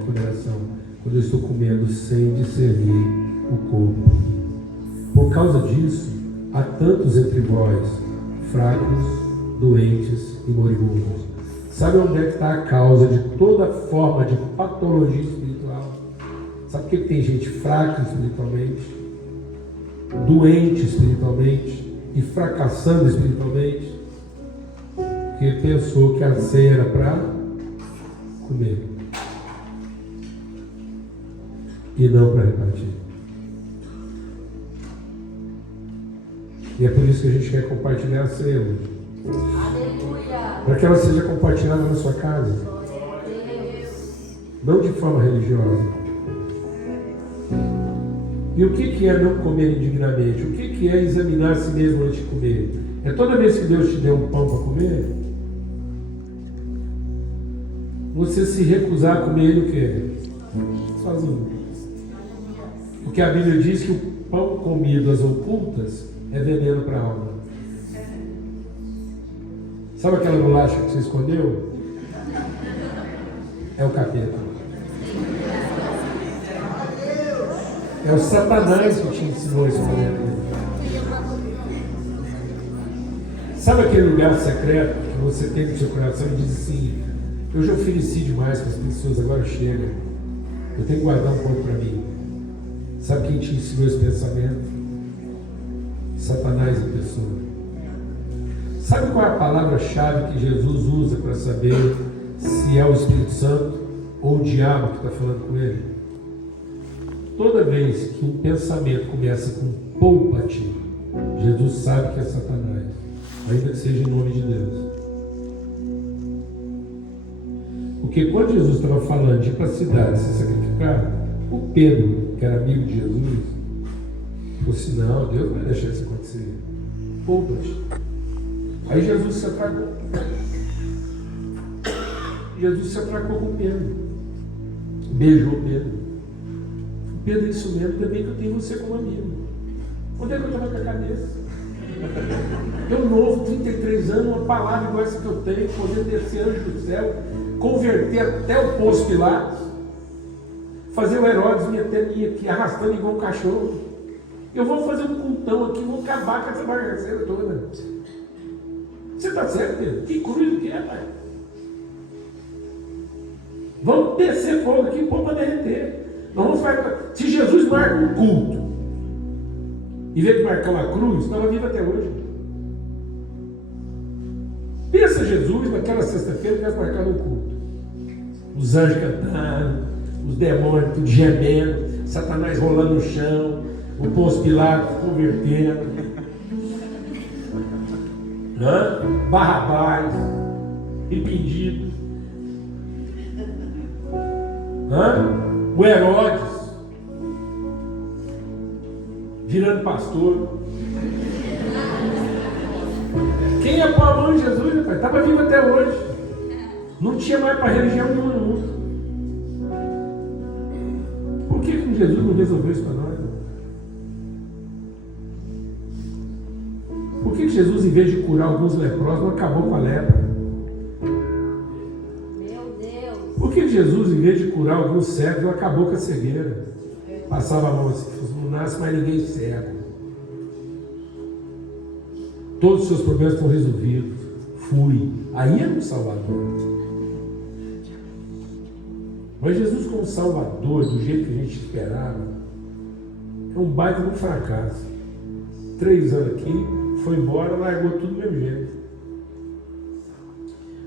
com moderação? Quando eu estou comendo sem discernir o corpo. Por causa disso, há tantos entre vós, fracos, doentes e moribundos. Sabe onde é que está a causa de toda forma de patologia espiritual? Sabe por que tem gente fraca espiritualmente, doente espiritualmente e fracassando espiritualmente? Porque pensou que a ceia era para comer e não para repartir. E é por isso que a gente quer compartilhar a ceia hoje. Aleluia. Para que ela seja compartilhada na sua casa. Não de forma religiosa. E o que é não comer indignamente? O que é examinar a si mesmo antes de comer? É toda vez que Deus te deu um pão para comer, você se recusar a comer ele o quê? Sozinho. Porque a Bíblia diz que o pão comido às ocultas é veneno para a alma. Sabe aquela bolacha que você escondeu? É o capeta. É o Satanás que te ensinou a esconder aquilo. Sabe aquele lugar secreto que você tem no seu coração e diz assim: eu já ofereci demais para as pessoas, agora chega. Eu tenho que guardar um pouco para mim. Sabe quem te ensinou esse pensamento? Satanás em pessoa. Sabe qual é a palavra-chave que Jesus usa para saber se é o Espírito Santo ou o diabo que está falando com ele? Toda vez que um pensamento começa com poupa-te, Jesus sabe que é Satanás, ainda que seja em nome de Deus. Porque quando Jesus estava falando de ir para a cidade se sacrificar, o Pedro, que era amigo de Jesus, falou assim: não, Deus não vai deixar isso acontecer. Poupa-te. Aí Jesus se atracou. Jesus se atracou com Pedro. Beijou Pedro. Pedro, isso mesmo, também que eu tenho você como amigo. Onde é que eu estava com a cabeça? Eu novo, 33 anos, uma palavra igual essa que eu tenho, poder descer anjo do céu, converter até o Pôncio Pilatos, fazer o Herodes me aqui arrastando igual um cachorro. Eu vou fazer um cultão aqui, vou acabar com essa bagaceira toda. Você está certo, Pedro? Que cruz que é, pai? Vamos descer fogo aqui, pôr para derreter. Nós vamos fazer. Se Jesus marca um culto, em vez de marcar uma cruz, estava vivo até hoje. Pensa Jesus naquela sexta-feira que nós marcamos um culto. Os anjos cantando, os demônios tudo gemendo, Satanás rolando no chão, o Pôncio Pilatos convertendo. Barrabás, impedido. O Herodes virando pastor. Quem ia pôr a mão em Jesus, meu pai? Estava vivo até hoje. Não tinha mais para religião nenhuma no mundo. Por que Jesus não resolveu isso para nós? Por que Jesus, em vez de curar alguns leprosos, não acabou com a lepra? Meu Deus. Por que Jesus, em vez de curar alguns cegos, não acabou com a cegueira? Passava a mão assim: não nasce mais ninguém cego. Todos os seus problemas estão resolvidos. Fui. Aí é um Salvador. Mas Jesus como Salvador, do jeito que a gente esperava, é um baita de um fracasso. 3 anos aqui, foi embora, largou tudo do mesmo jeito.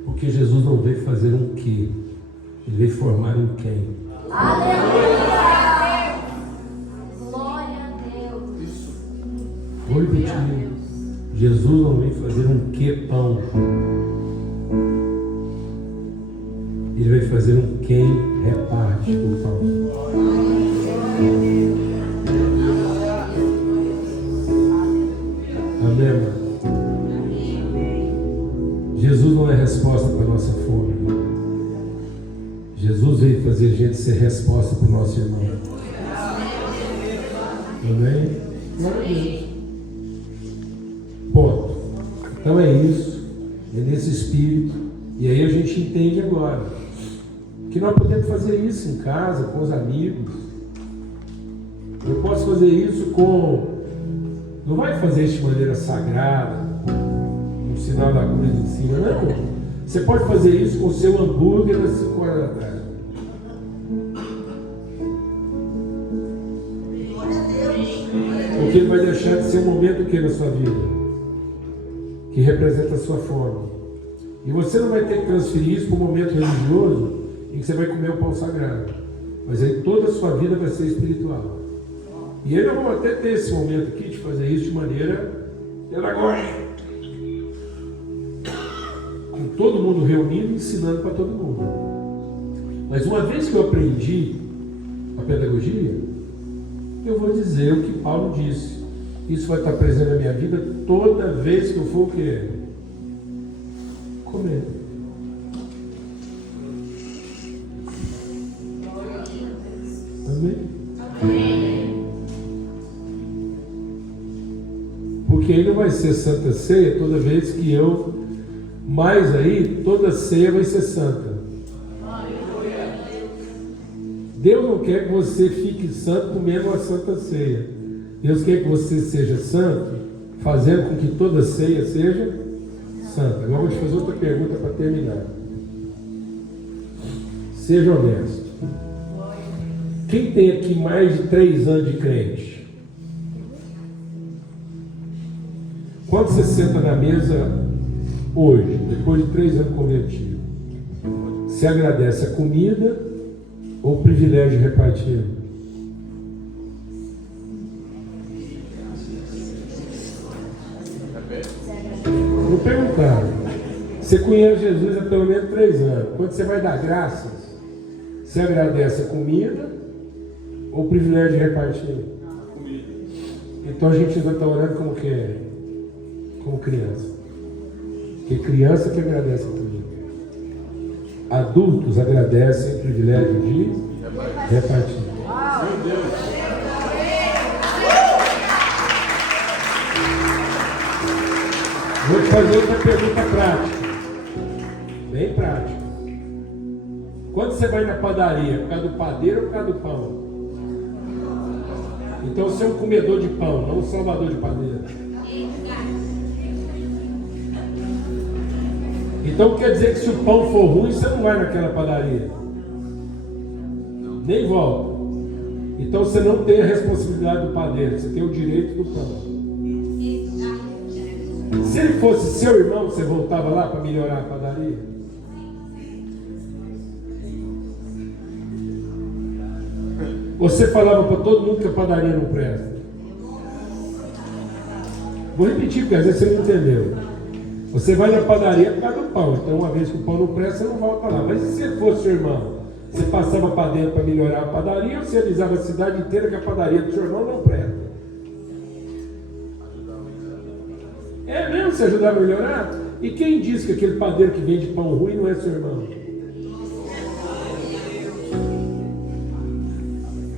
Porque Jesus não veio fazer um quê? Ele veio formar um quem? Aleluia! Glória a Deus. Vou repetir. Jesus não veio fazer um quê pão. Ele vai fazer um quem reparte o pão. Amém, mano? Jesus não é resposta para a nossa fome. Jesus veio fazer a gente ser resposta para o nosso irmão. Amém? Glória a Deus. Ponto. Então é isso. que nós podemos fazer isso em casa, com os amigos. Eu posso fazer isso com... Não vai fazer isso de maneira sagrada, um sinal da cruz em cima, não. Você pode fazer isso com o seu hambúrguer às 5 horas da tarde. Porque ele vai deixar de ser um momento que na sua vida, que representa a sua forma. E você não vai ter que transferir isso para um momento religioso em que você vai comer o pão sagrado. Mas aí toda a sua vida vai ser espiritual. E aí nós vamos até ter esse momento aqui de fazer isso de maneira pedagógica. Com todo mundo reunido, ensinando para todo mundo. Mas uma vez que eu aprendi a pedagogia, eu vou dizer o que Paulo disse. Isso vai estar presente na minha vida toda vez que eu for o quê? Comer. Amém? Amém. Porque aí não vai ser Santa Ceia toda vez que eu... Mas aí, toda ceia vai ser santa. Deus não quer que você fique santo comendo a Santa Ceia. Deus quer que você seja santo, fazendo com que toda ceia seja santa. Agora vou te fazer outra pergunta para terminar. Seja honesto. Quem tem aqui mais de 3 anos de crente? Quando você senta na mesa hoje, depois de 3 anos convertido, você agradece a comida ou o privilégio de repartir? Vou perguntar. Você conhece Jesus há pelo menos 3 anos. Quando você vai dar graças, você agradece a comida ou o privilégio de repartir? Então a gente ainda está orando como que é? Como criança. Porque criança que agradece a comida. Adultos agradecem o privilégio de repartir. Meu Deus. Vou te fazer outra pergunta prática. Bem prática. Quando você vai na padaria, por causa do padeiro ou por causa do pão? Então você é um comedor de pão, não um salvador de padeiro. Então quer dizer que se o pão for ruim, você não vai naquela padaria. Nem volta. Então você não tem a responsabilidade do padeiro, você tem o direito do pão. Se ele fosse seu irmão, você voltava lá para melhorar a padaria? Você falava para todo mundo que a padaria não presta? Vou repetir, porque às vezes você não entendeu. Você vai na padaria por causa do pão. Então, uma vez que o pão não presta, você não volta lá. Mas se ele fosse seu irmão, você passava para dentro para melhorar a padaria, ou você avisava a cidade inteira que a padaria do seu irmão não presta? É mesmo? Você ajudava a melhorar? E quem disse que aquele padeiro que vende pão ruim não é seu irmão?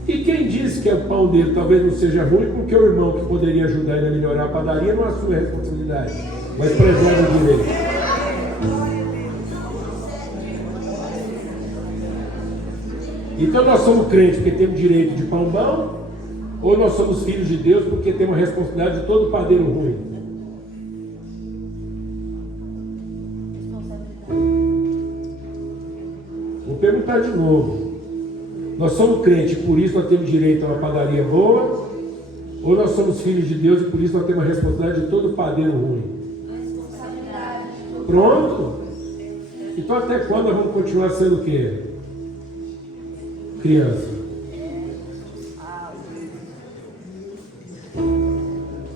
E quem disse que o pão dele talvez não seja ruim porque o irmão que poderia ajudar ele a melhorar a padaria não assume a responsabilidade, mas preserva o direito? Então nós somos crentes porque temos direito de pão bom, ou nós somos filhos de Deus porque temos a responsabilidade de todo padeiro ruim? Vou perguntar de novo. Nós somos crentes, por isso nós temos direito a uma padaria boa, ou nós somos filhos de Deus e por isso nós temos a responsabilidade de todo padeiro ruim? Pronto? Então até quando nós vamos continuar sendo o quê? Criança.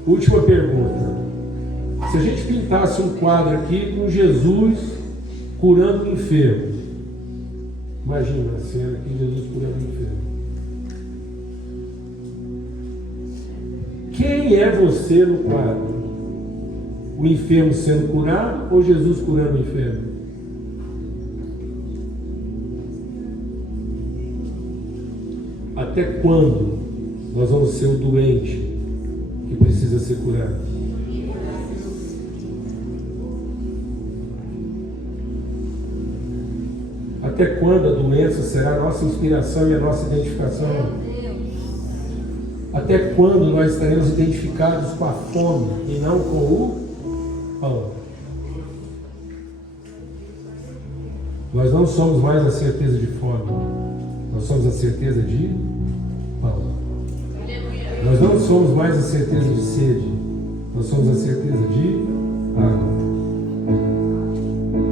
Última pergunta. Se a gente pintasse um quadro aqui com Jesus curando o enfermo, imagina a cena aqui, Jesus curando o enfermo. Quem é você no quadro? O enfermo sendo curado ou Jesus curando o enfermo? Até quando nós vamos ser o doente que precisa ser curado? Até Até quando a doença será a nossa inspiração e a nossa identificação? Meu Deus. Até quando nós estaremos identificados com a fome e não com o pão? Nós não somos mais a certeza de fome, nós somos a certeza de pão. Nós não somos mais a certeza de sede, nós somos a certeza de água.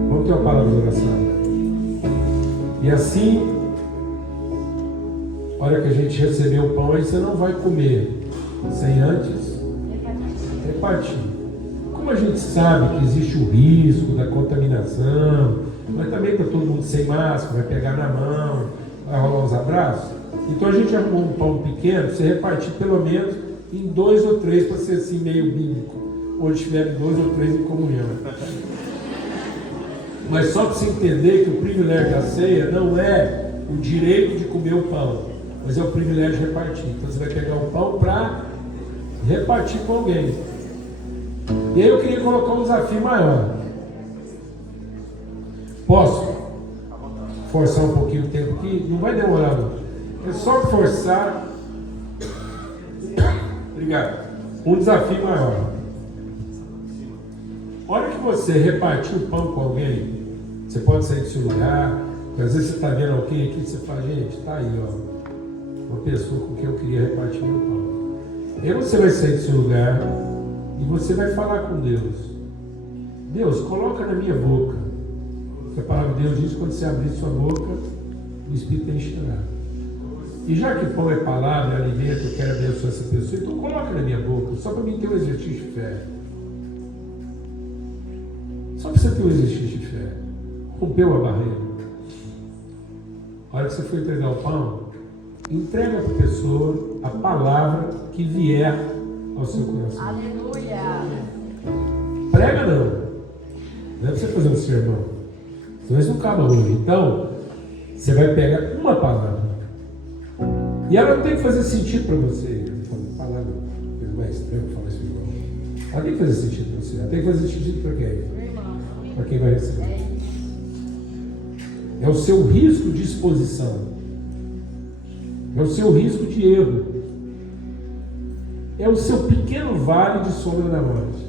Vamos ter uma palavra de oração. E assim, a hora que a gente receber o pão, aí você não vai comer sem antes repartir. Como a gente sabe que existe o risco da contaminação, mas também está todo mundo sem máscara, vai pegar na mão, vai rolar uns abraços. Então a gente arrumou um pão pequeno, você repartir pelo menos em 2 ou 3 para ser assim meio bíblico, onde estiverem 2 ou 3 em comunhão. Mas só para você entender que o privilégio da ceia não é o direito de comer o pão, mas é o privilégio de repartir. Então você vai pegar o pão para repartir com alguém. E aí eu queria colocar um desafio maior. Posso forçar um pouquinho o tempo aqui? Não vai demorar muito. É só forçar. Obrigado. Um desafio maior. A hora que você repartir o pão com alguém, você pode sair do seu lugar. Às vezes você está vendo alguém aqui e você fala, gente, está aí, ó, uma pessoa com quem eu queria repartir meu pão. Aí você vai sair do seu lugar e você vai falar com Deus. Deus, coloca na minha boca. Porque a palavra de Deus diz que quando você abrir sua boca, o Espírito encherá. E já que pão é palavra, é alimento, eu quero abençoar essa pessoa, então coloca na minha boca, só para mim ter um exercício de fé. Só para você ter um exercício de fé. Rompeu a barreira. A hora que você for entregar o pão, entrega para a pessoa a palavra que vier ao seu coração. Aleluia. Prega não. Não é para você fazer um sermão. Senão isso não acaba hoje. Então, você vai pegar uma palavra. E ela não tem que fazer sentido para você. Palavra, coisa mais estranha, falar isso igual. Ela tem que fazer sentido para você. Ela tem que fazer sentido para quem? Para quem vai receber. É o seu risco de exposição. É o seu risco de erro. É o seu pequeno vale de sombra da morte.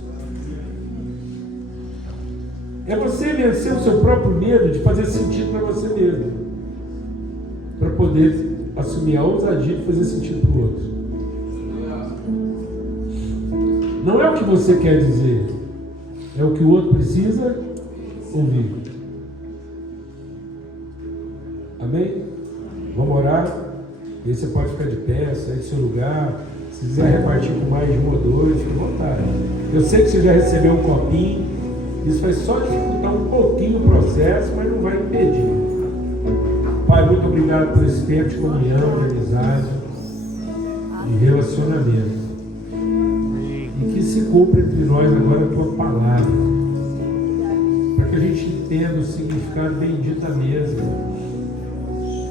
É você vencer o seu próprio medo de fazer sentido para você mesmo. Para poder assumir a ousadia de fazer sentido para o outro. Não é o que você quer dizer. É o que o outro precisa ouvir. Amém? Vamos orar. E aí você pode ficar de pé, sair do seu lugar. Se quiser repartir com mais de um ou dois, fique à vontade. Eu sei que você já recebeu um copinho. Isso vai só dificultar um pouquinho o processo, mas não vai impedir. Pai, muito obrigado por esse tempo de comunhão, de amizade, de relacionamento. E que se cumpra entre nós agora a tua palavra. Para que a gente entenda o significado bendito da mesa.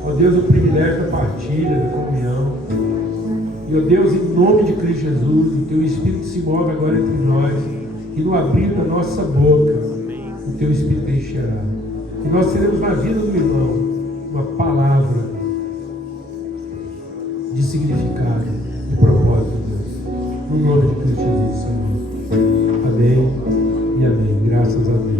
Ó Deus, o privilégio da partilha, da comunhão. E ó Deus, em nome de Cristo Jesus, o teu Espírito se move agora entre nós. E no abrir da nossa boca, o teu Espírito encherá. E nós teremos na vida do irmão uma palavra de significado, de propósito, Deus. No nome de Cristo Jesus, Senhor. Amém e amém. Graças a Deus.